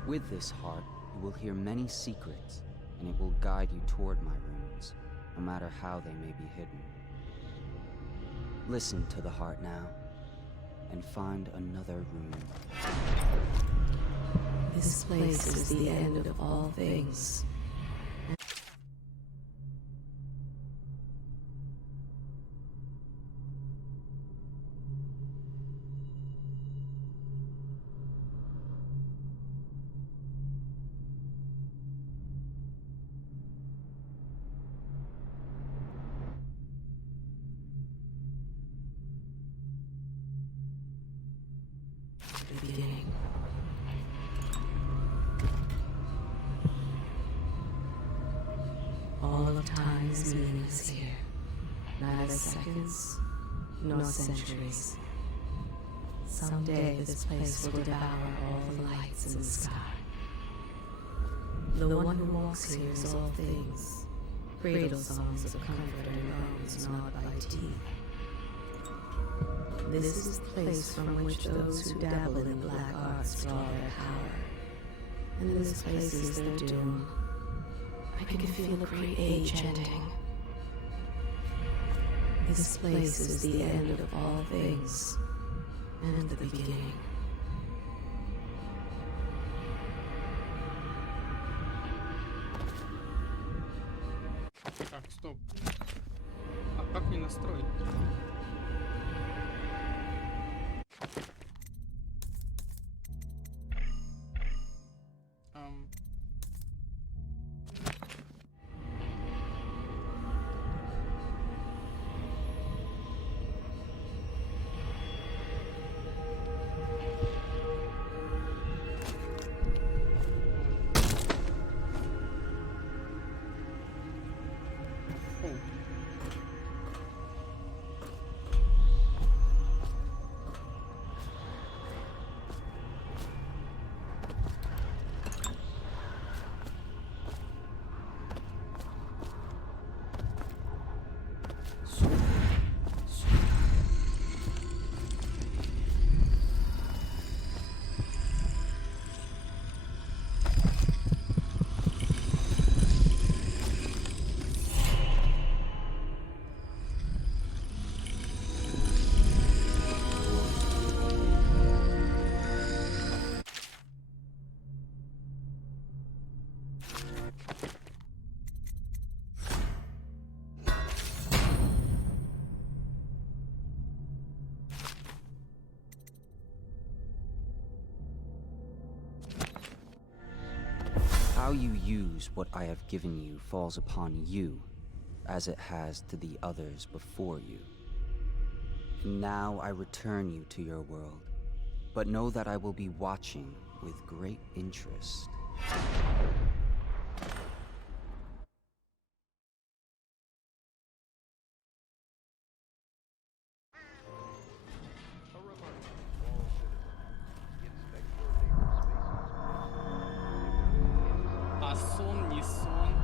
With this heart, you will hear many secrets, and it will guide you toward my runes, no matter how they may be hidden. Listen to the heart now, and find another rune. This place is the end of all things. The beginning. All of time is meaningless here. Neither seconds, nor centuries. Someday this place will devour all the lights in the sky. The one who walks here is all things. Cradle songs of comfort and bones gnawed by teeth. This is the place from which those who dabble in the black arts draw their power. And this place is their doom. I can feel a great age ending. This place is the end of all things, and the beginning. Так, стоп. А как мне настроить? How you use what I have given you falls upon you, as it has to the others before you. And now I return you to your world, but know that I will be watching with great interest. А сон не сон.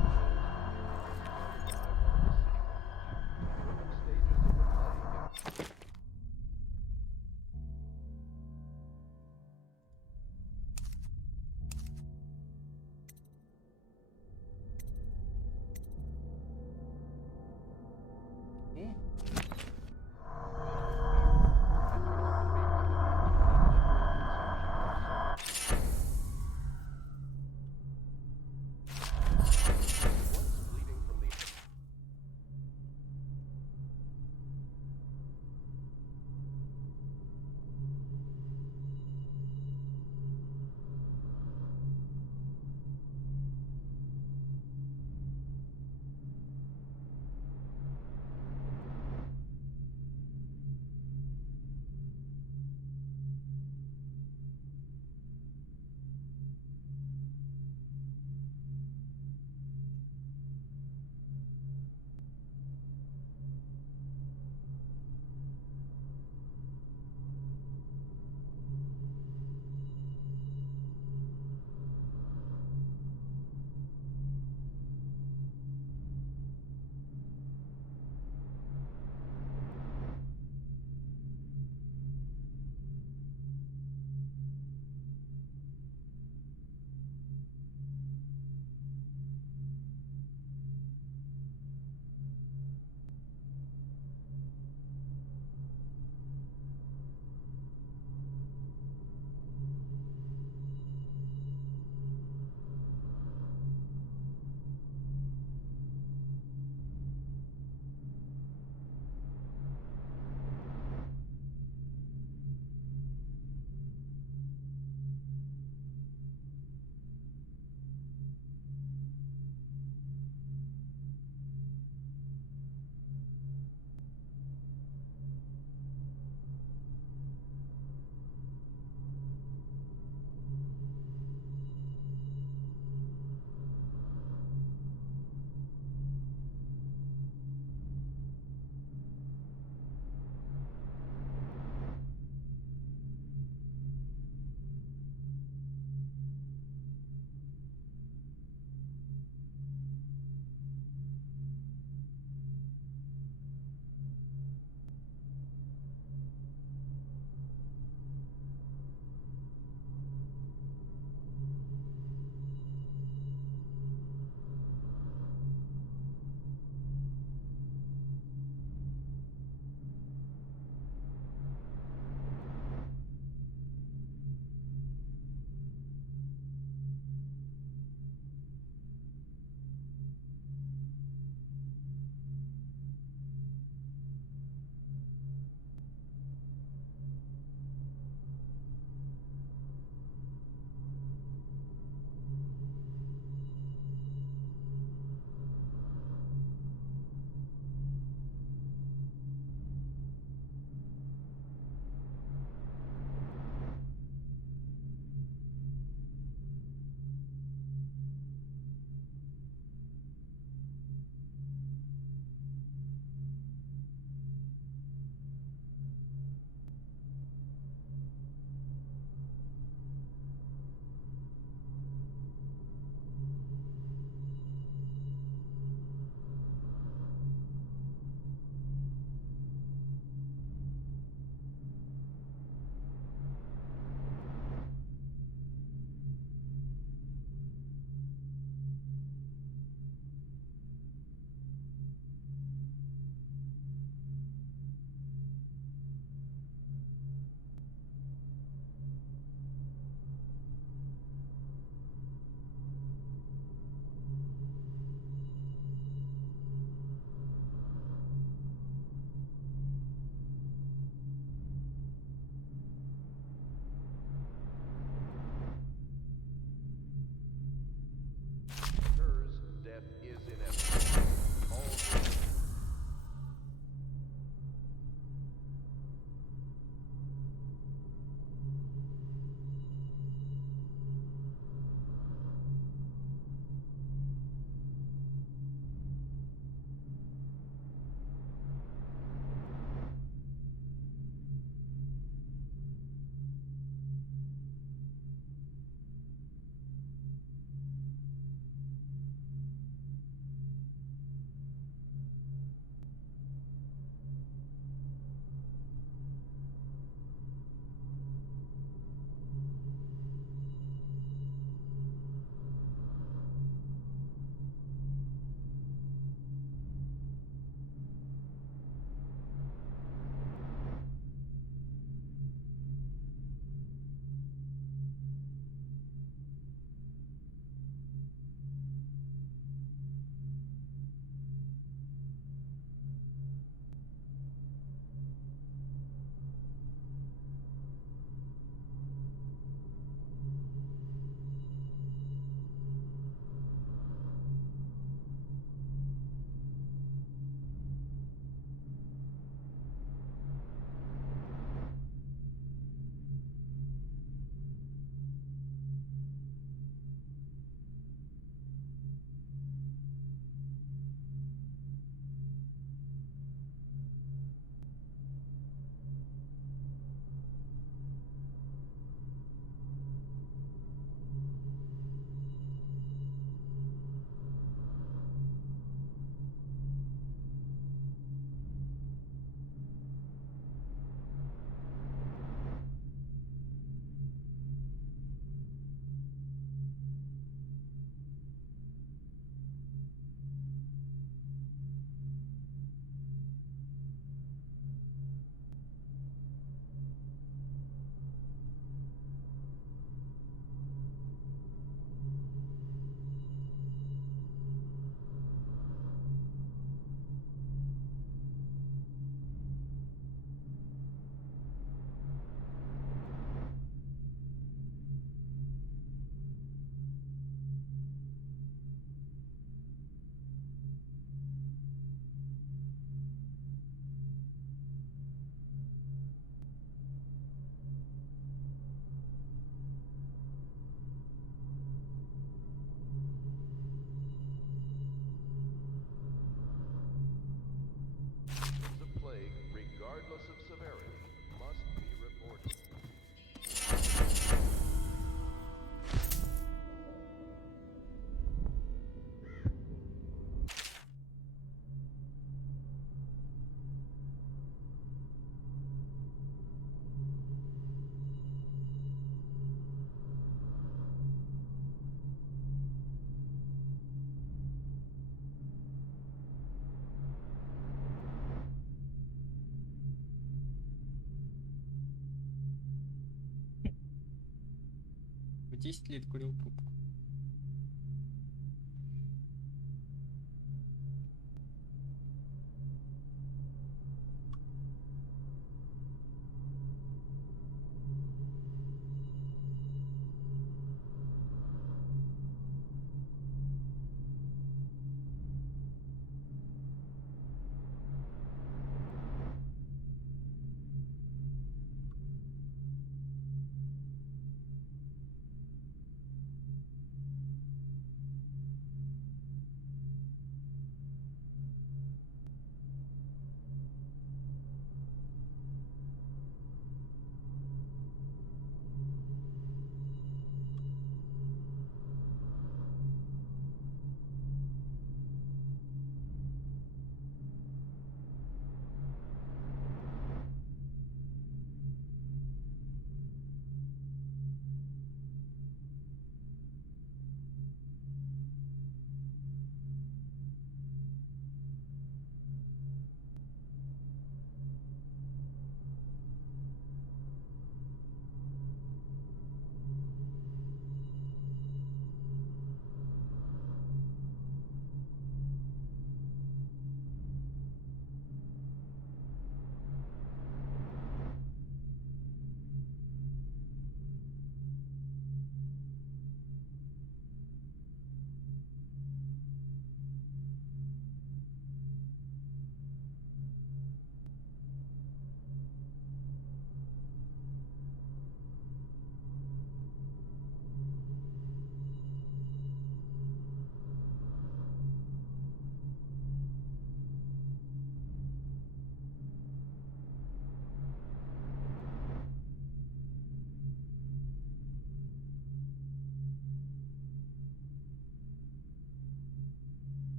10 лет курил трубку.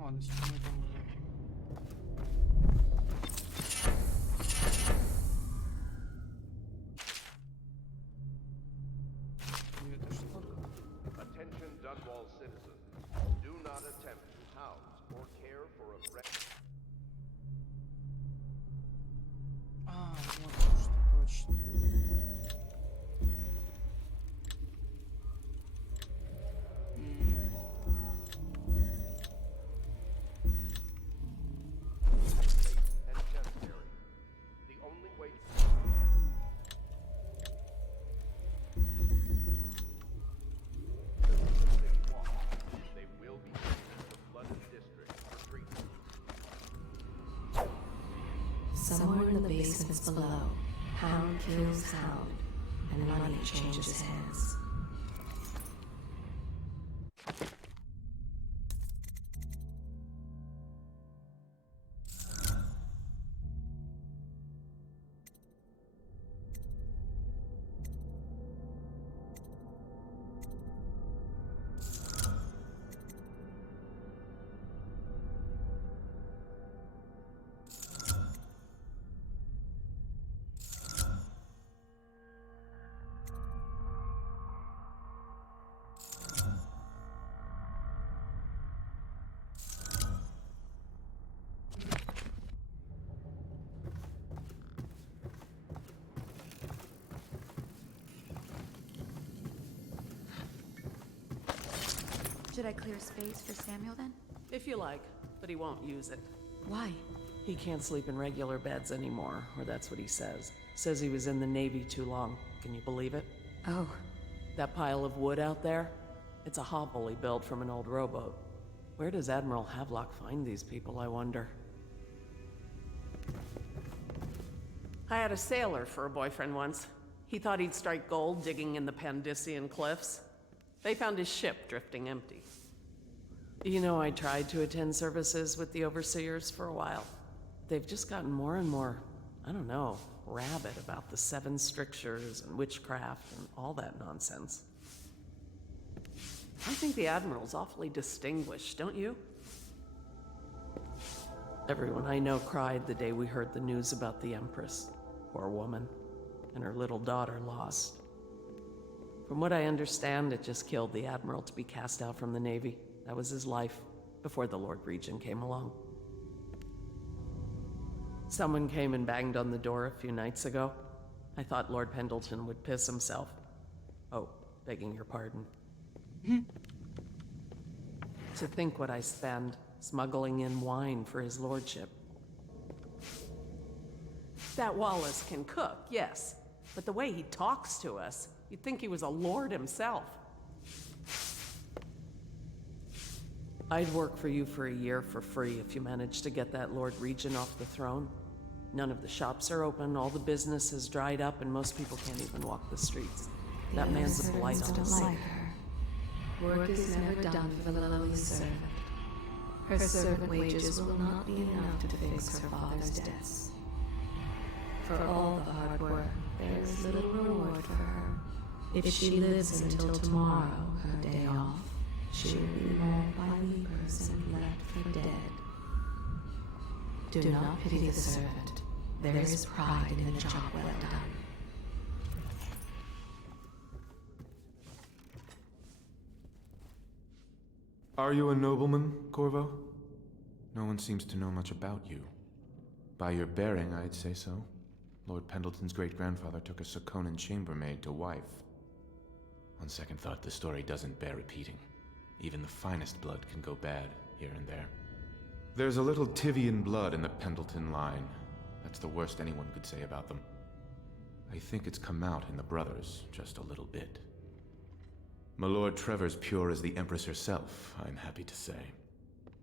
Ну ладно, сейчас мы там уже. Attention Dunwall citizens. Do not attempt to house or care for a А, вот что точно. The only way they will be taken to the flooded district for treatment. Somewhere in the basements below, Hound kills Hound, and money changes hands. Should I clear space for Samuel then? If you like, but he won't use it. Why? He can't sleep in regular beds anymore, or that's what he says. Says he was in the Navy too long. Can you believe it? Oh. That pile of wood out there? It's a hovel he built from an old rowboat. Where does Admiral Havelock find these people, I wonder? I had a sailor for a boyfriend once. He thought he'd strike gold digging in the Pandician cliffs. They found his ship drifting empty. You know, I tried to attend services with the overseers for a while. They've just gotten more and more, I don't know, rabid about the 7 strictures and witchcraft and all that nonsense. I think the Admiral's awfully distinguished, don't you? Everyone I know cried the day we heard the news about the Empress. Poor woman. And her little daughter lost. From what I understand, it just killed the Admiral to be cast out from the Navy. That was his life, before the Lord Regent came along. Someone came and banged on the door a few nights ago. I thought Lord Pendleton would piss himself. Oh, begging your pardon. To think what I spend smuggling in wine for his lordship. That Wallace can cook, yes, but the way he talks to us, you'd think he was a lord himself. I'd work for you for a year for free if you managed to get that Lord Regent off the throne. None of the shops are open, all the business has dried up, and most people can't even walk the streets. That man's a blight on us. Like her. Work is never done for the lowly servant. Her servant wages will not be enough to fix her father's debts. For all the hard work, there is little reward for her. If she lives until tomorrow, her day off, she will be mourned by weepers and left for dead. Do not pity the servant. There is pride in the job well done. Are you a nobleman, Corvo? No one seems to know much about you. By your bearing, I'd say so. Lord Pendleton's great-grandfather took a Sakonan chambermaid to wife. On second thought, the story doesn't bear repeating. Even the finest blood can go bad, here and there. There's a little Tivian blood in the Pendleton line. That's the worst anyone could say about them. I think it's come out in the brothers, just a little bit. My Lord Trevor's pure as the Empress herself, I'm happy to say.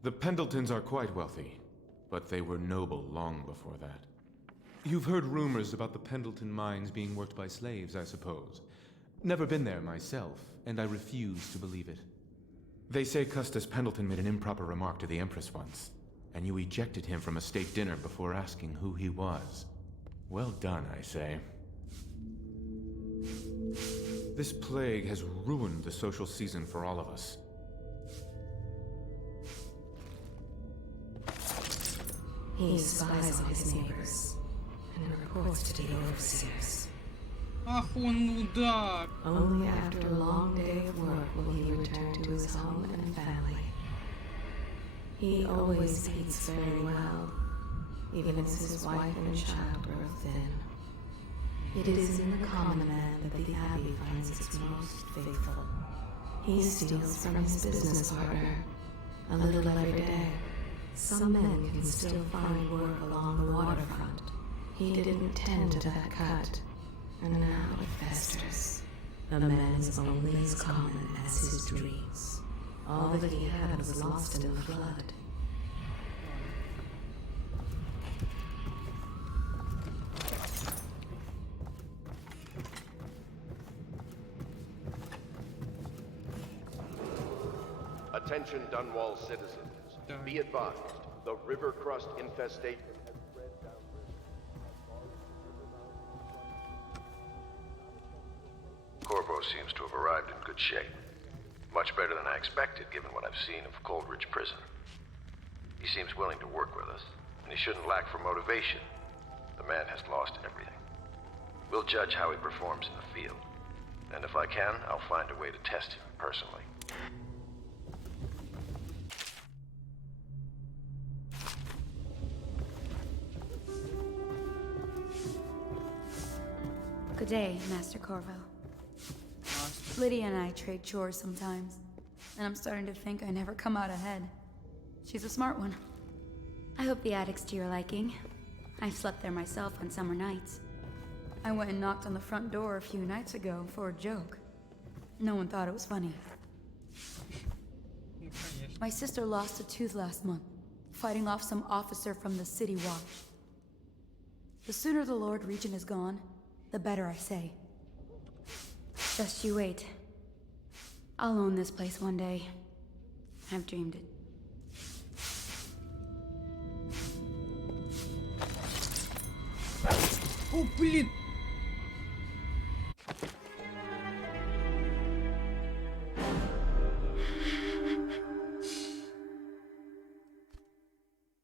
The Pendletons are quite wealthy, but they were noble long before that. You've heard rumors about the Pendleton mines being worked by slaves, I suppose. Never been there myself, and I refuse to believe it. They say Custis Pendleton made an improper remark to the Empress once, and you ejected him from a state dinner before asking who he was. Well done, I say. This plague has ruined the social season for all of us. He spies on his neighbors and reports to the overseers. Ах, он мудак. Only after a long day of work will he return to his home and family. He always eats very well, even as his wife and child grow thin. It is in the common man that the Abbey finds its most faithful. He steals from his business partner a little every day. Some men can still find work along the waterfront. He didn't tend to that cut, and now it festers. A man is only as common as his dreams. All that he had was lost in the flood. Attention Dunwall citizens. Be advised, the river crust infestation has spread downriver. Corvo seems to have arrived in good shape. Much better than I expected, given what I've seen of Coldridge Prison. He seems willing to work with us, and he shouldn't lack for motivation. The man has lost everything. We'll judge how he performs in the field. And if I can, I'll find a way to test him personally. Good day, Master Corvo. Lydia and I trade chores sometimes, and I'm starting to think I never come out ahead. She's a smart one. I hope the attic's to your liking. I've slept there myself on summer nights. I went and knocked on the front door a few nights ago for a joke. No one thought it was funny. My sister lost a tooth last month, fighting off some officer from the City Watch. The sooner the Lord Regent is gone, the better, I say. Just you wait. I'll own this place one day. I've dreamed it. О, блин!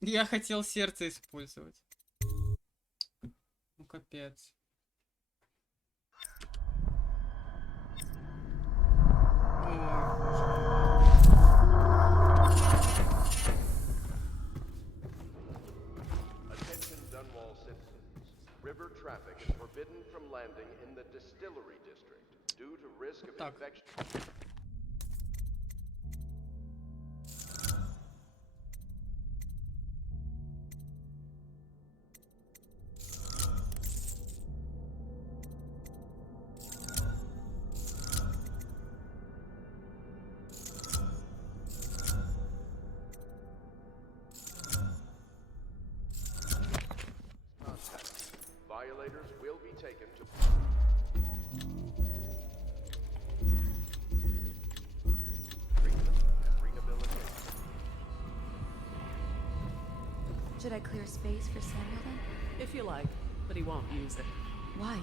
Я хотел сердце использовать. Ну, капец. Attention Dunwall citizens. River traffic is forbidden from landing in the distillery district due to risk of infection. Violators will be taken to treatment and rehabilitation. Should I clear space for Samuel then? If you like, but he won't use it. Why?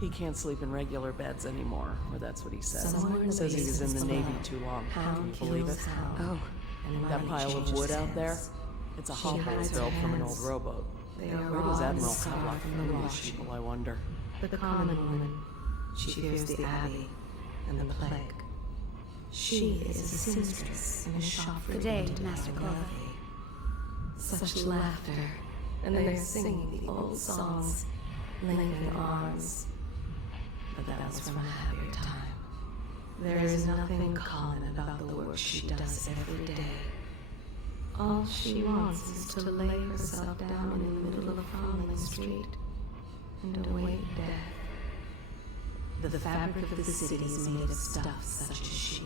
He can't sleep in regular beds anymore, or that's what he says. Somewhere in the Says he was in the basement Navy below. too long. Hound Can you believe it? kills hound. Oh. And That money pile of changes wood out there? hands. It's a She hobo hides built her from an old hands. rowboat. They are Where does raw and Admiral scarred Havelock from the find these washing. people, I wonder? The common woman. She fears the Abbey and the plague. She is a seamstress in a shop for Good day, women Master and Corvo. wealthy. Such laughter, and they're singing the old songs, linking arms. But that was from a happier time. There is nothing common about the work she does every day. All she wants is to lay herself down in the middle of Fowling Street and await death. The fabric of the city is made of stuff such as she.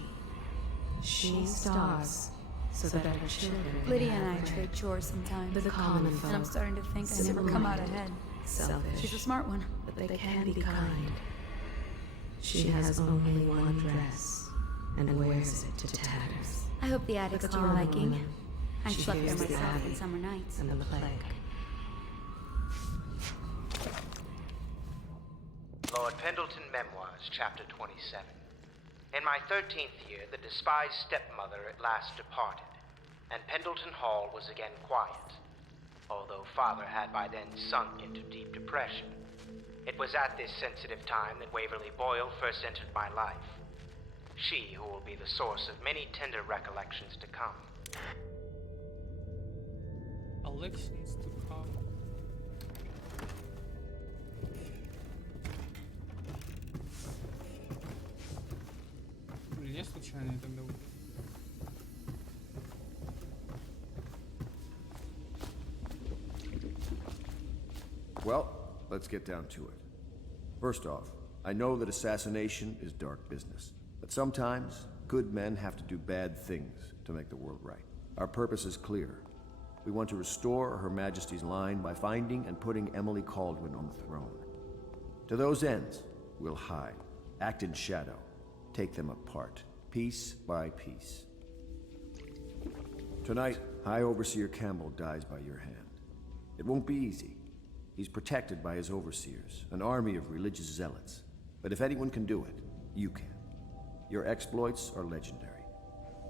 She starves so that her children can Lydia have and I bread. trade chores sometimes. The common folk, and I'm starting to think I never come out ahead. selfish. She's a smart one. But they can be kind. She has only one dress and wears it to tatters. I hope the attic's to your common liking. woman. I've She slept there fears the myself Abbey on summer nights. and the plague. Lord Pendleton Memoirs, Chapter 27. In my 13th year, the despised stepmother at last departed, and Pendleton Hall was again quiet. although Father had by then sunk into deep depression. It was at this sensitive time that Waverly Boyle first entered my life. She who will be the source of many tender recollections to come. Elections to come. Блин, я случайно тогда убил. Well, let's get down to it. First off, I know that assassination is dark business, but sometimes good men have to do bad things to make the world right. Our purpose is clear. We want to restore Her Majesty's line by finding and putting Emily Kaldwin on the throne. To those ends, we'll hide, act in shadow, take them apart, piece by piece. Tonight, High Overseer Campbell dies by your hand. It won't be easy. He's protected by his overseers, an army of religious zealots. But if anyone can do it, you can. Your exploits are legendary.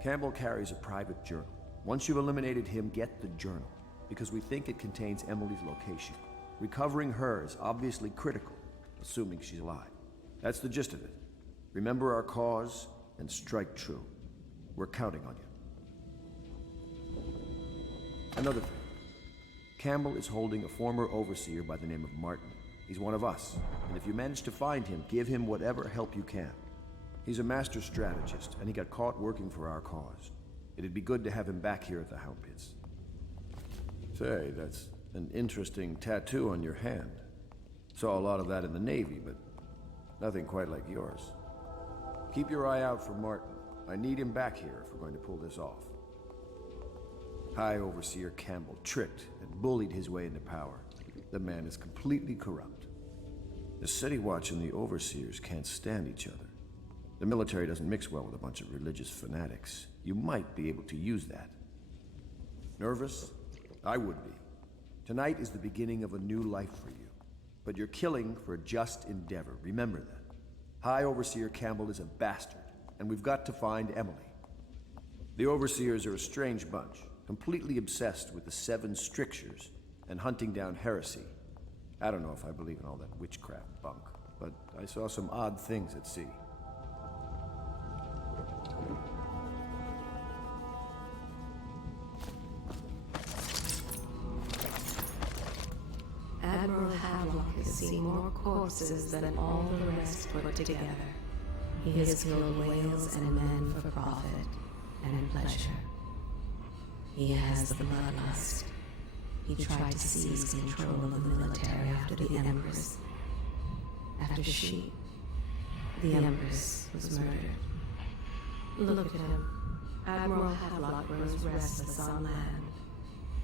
Campbell carries a private journal. Once you've eliminated him, get the journal, because we think it contains Emily's location. Recovering her is obviously critical, assuming she's alive. That's the gist of it. Remember our cause, and strike true. We're counting on you. Another thing. Campbell is holding a former overseer by the name of Martin. He's one of us, and if you manage to find him, give him whatever help you can. He's a master strategist, and he got caught working for our cause. It'd be good to have him back here at the Hound Pits. Say, that's an interesting tattoo on your hand. Saw a lot of that in the Navy, but nothing quite like yours. Keep your eye out for Martin. I need him back here if we're going to pull this off. High Overseer Campbell tricked and bullied his way into power. The man is completely corrupt. The City Watch and the Overseers can't stand each other. The military doesn't mix well with a bunch of religious fanatics. You might be able to use that. Nervous? I would be. Tonight is the beginning of a new life for you. But you're killing for a just endeavor. Remember that. High Overseer Campbell is a bastard, and we've got to find Emily. The Overseers are a strange bunch, completely obsessed with the 7 strictures and hunting down heresy. I don't know if I believe in all that witchcraft bunk, but I saw some odd things at sea. Admiral Havelock has seen more corpses than all the rest put together. He has killed whales and men for profit and pleasure. He has the bloodlust. He tried to seize control of the military after the Empress. After she, the Empress, was murdered. Look at him. Admiral Havelock grows restless on land.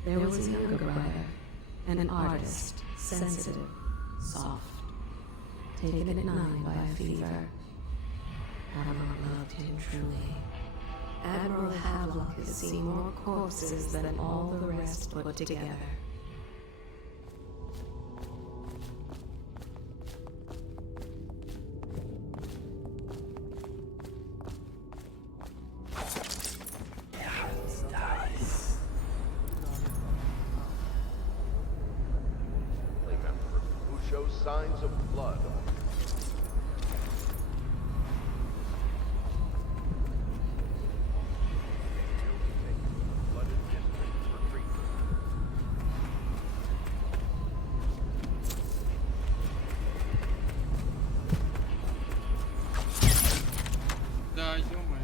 There was a younger brother, an artist, sensitive, soft, taken at 9 by a fever. Havelock loved him truly. Admiral Havelock has seen more corpses than all the rest put together. Member who shows signs of blood. Да, ё-моё.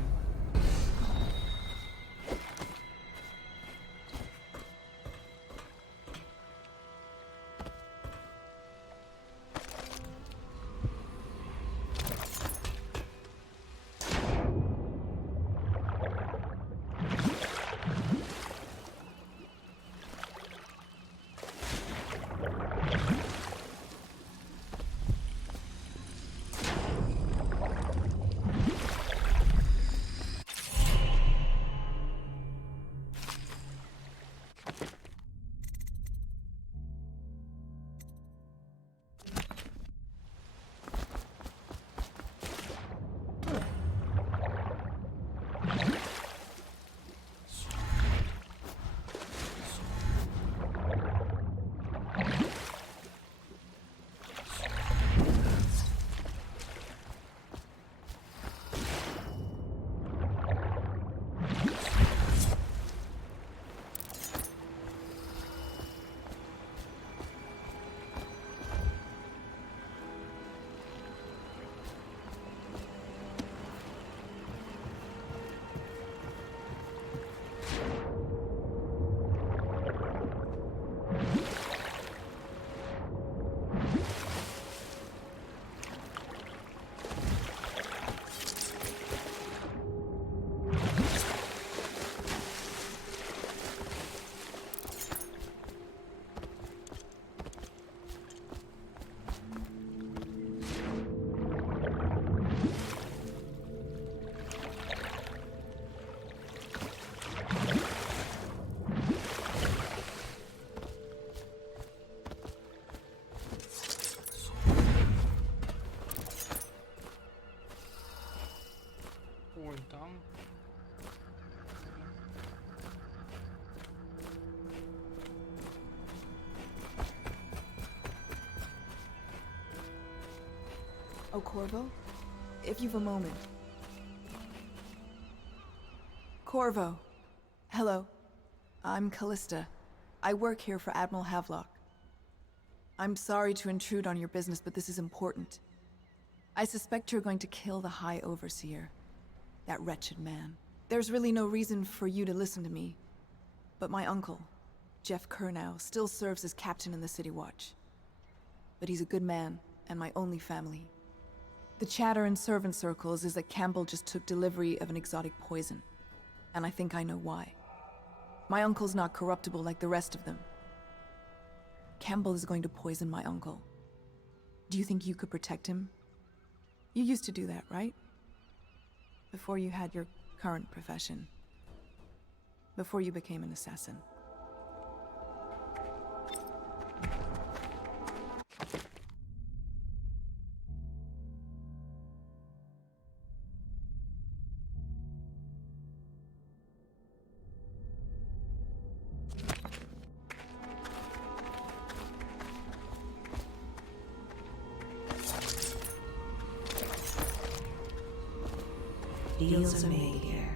Oh, Corvo? If you've a moment. Corvo. Hello. I'm Callista. I work here for Admiral Havelock. I'm sorry to intrude on your business, but this is important. I suspect you're going to kill the High Overseer. That wretched man. There's really no reason for you to listen to me. But my uncle, Jeff Kernow, still serves as captain in the City Watch. But he's a good man, and my only family. The chatter in servant circles is that Campbell just took delivery of an exotic poison. And I think I know why. My uncle's not corruptible like the rest of them. Campbell is going to poison my uncle. Do you think you could protect him? You used to do that, right? Before you had your current profession. Before you became an assassin. Deals are made here,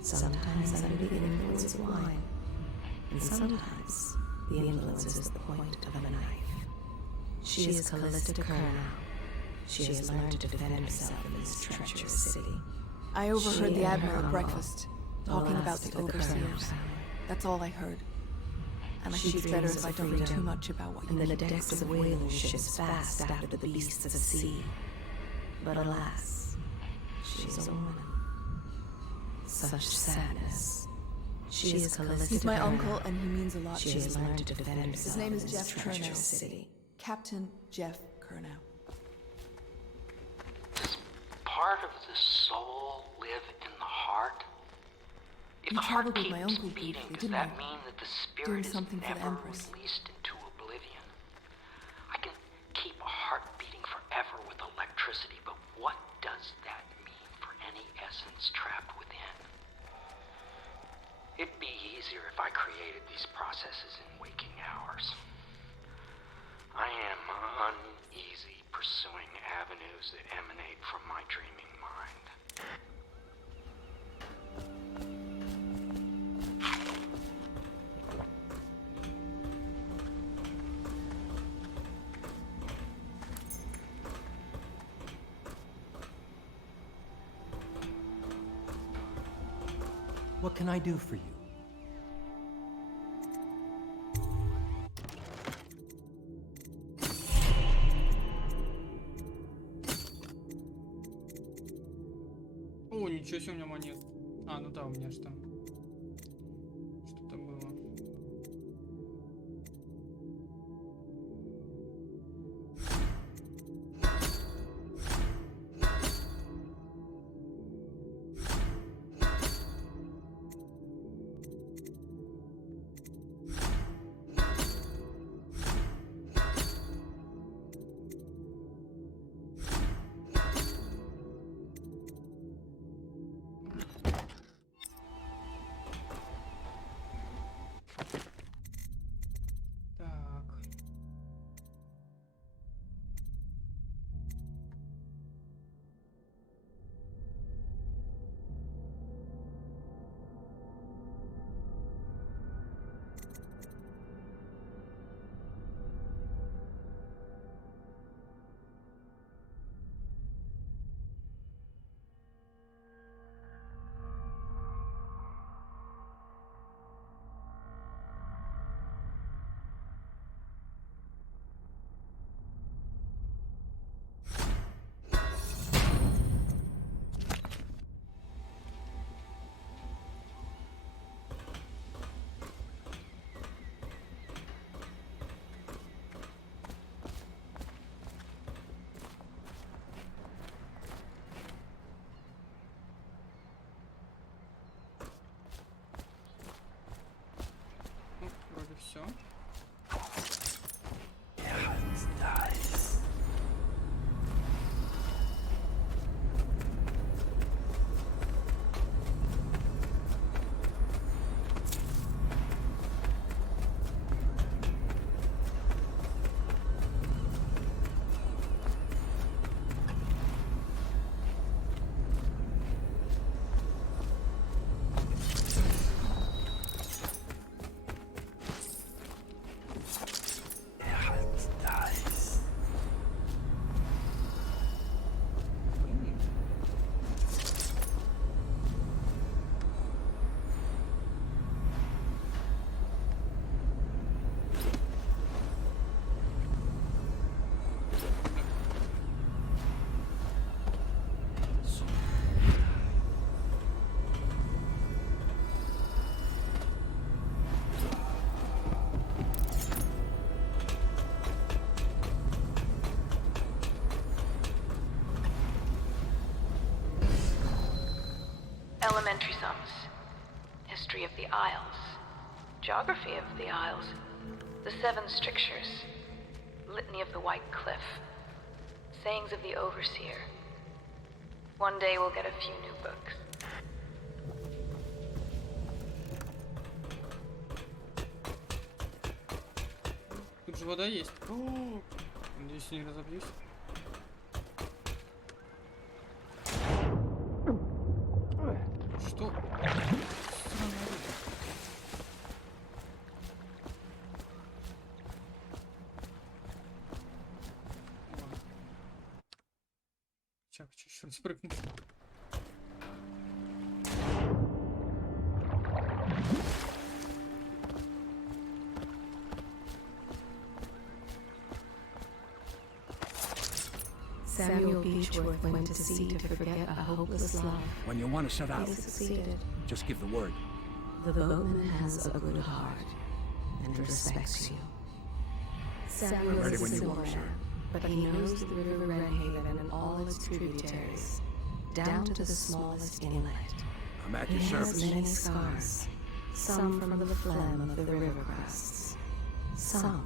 sometimes under the influence of wine, and sometimes the influence is the point of a knife. She is Callista Kernow. She has learned to defend herself in this treacherous city. I overheard She the and Admiral her at uncle, breakfast, talking about last the of the Kernow Overseers. family. That's all I heard. And I She think it's better dreams if I of don't read too freedom, much about what you and the need. decks of whaling ships fast after the beasts of the sea. But alas, she is a woman. Such sadness. She is Callista He's my Kernow. uncle, and he means a lot She to me. has learned to defend herself. His name is in Jeff this treacherous Kernow. city. Captain Jeff Kernow. Part of the soul live in the heart? If You the heart traveled with my keeps uncle beating, briefly, does didn't that you? mean that the Doing spirit is something for the never Empress. released into oblivion? I can keep a heart beating forever with electricity, but what does that mean for any essence trapped within? It'd be easier if I created these processes in waking hours. I am uneasy pursuing avenues that emanate from my dreaming mind. What can I do for you? О, ничего себе, у меня монет. А, ну да, у меня что? Что-то было. sums. History of the Isles. Geography of the Isles. The Seven Strictures. Litany of the White Cliff. Sayings of the Overseer. One day we'll get a few new books. Тут же вода есть. О, надеюсь, не разобьюсь. Что? Сейчас еще раз прыгну. Samuel Beechworth went to sea to forget a hopeless love. When you want to set out, He succeeded. just give the word. The boatman has a good heart and respects you. Samuel Ready is when a you simple are, sir. man, but he knows the river Redhaven and all its tributaries, down to the smallest inlet. I'm at He your has service. many scars, some from the phlegm of the river crusts, some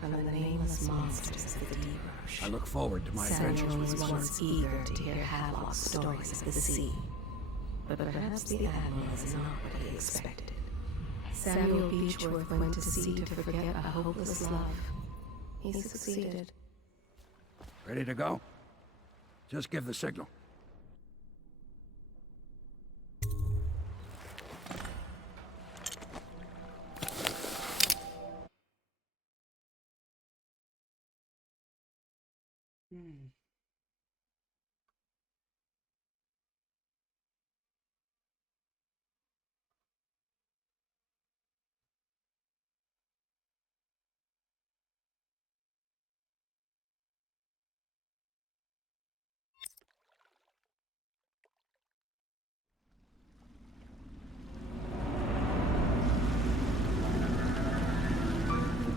from the nameless monsters of the deep ocean. I look forward to my adventures Samuel with was you. once eager to hear Havelock's stories of the sea, but perhaps the Admiral is not what he expected. Samuel Beechworth went to sea to forget a hopeless love. He succeeded. Ready to go? Just give the signal.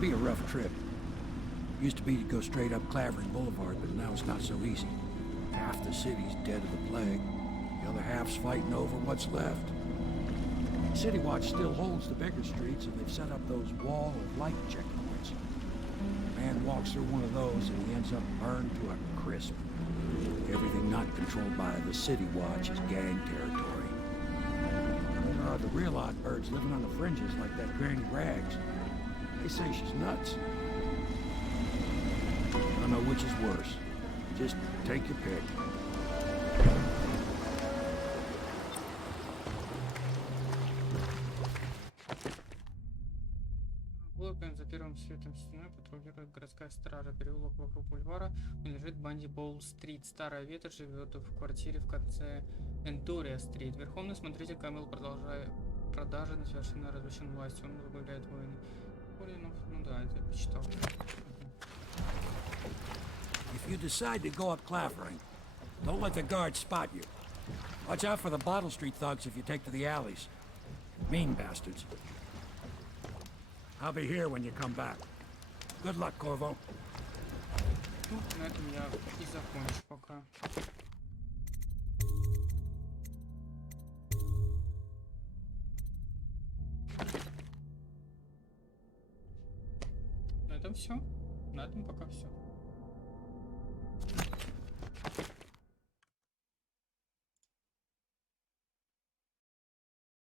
It'll be a rough trip. Used to be to go straight up Clavering Boulevard, but now it's not so easy. Half the city's dead of the plague. The other half's fighting over what's left. City Watch still holds the bigger streets, and they've set up those wall of light checkpoints. A man walks through one of those, and he ends up burned to a crisp. Everything not controlled by the City Watch is gang territory. There are the real odd birds living on the fringes like that Granny Rags. They say she's nuts. I don't know which is worse. Just take your pick. Блоком за первым светом стеной патрулирует городская стража. Переулок вокруг бульвара лежит Банди Боул-стрит. Старая ветвь живет в квартире в конце Энтурия-стрит. Верховный смотритель Камил продолжает продажи на совершенно разрушенной власти. Он возглавляет войны. Ну да, это я почитал. If you decide to go up Clavering, don't let the guards spot you. Watch out for the Bottle Street thugs if you take to the alleys. Mean bastards. I'll be here when you come back. Good luck, Corvo. Ну, на этом я и закончу пока. На этом все. На этом пока все.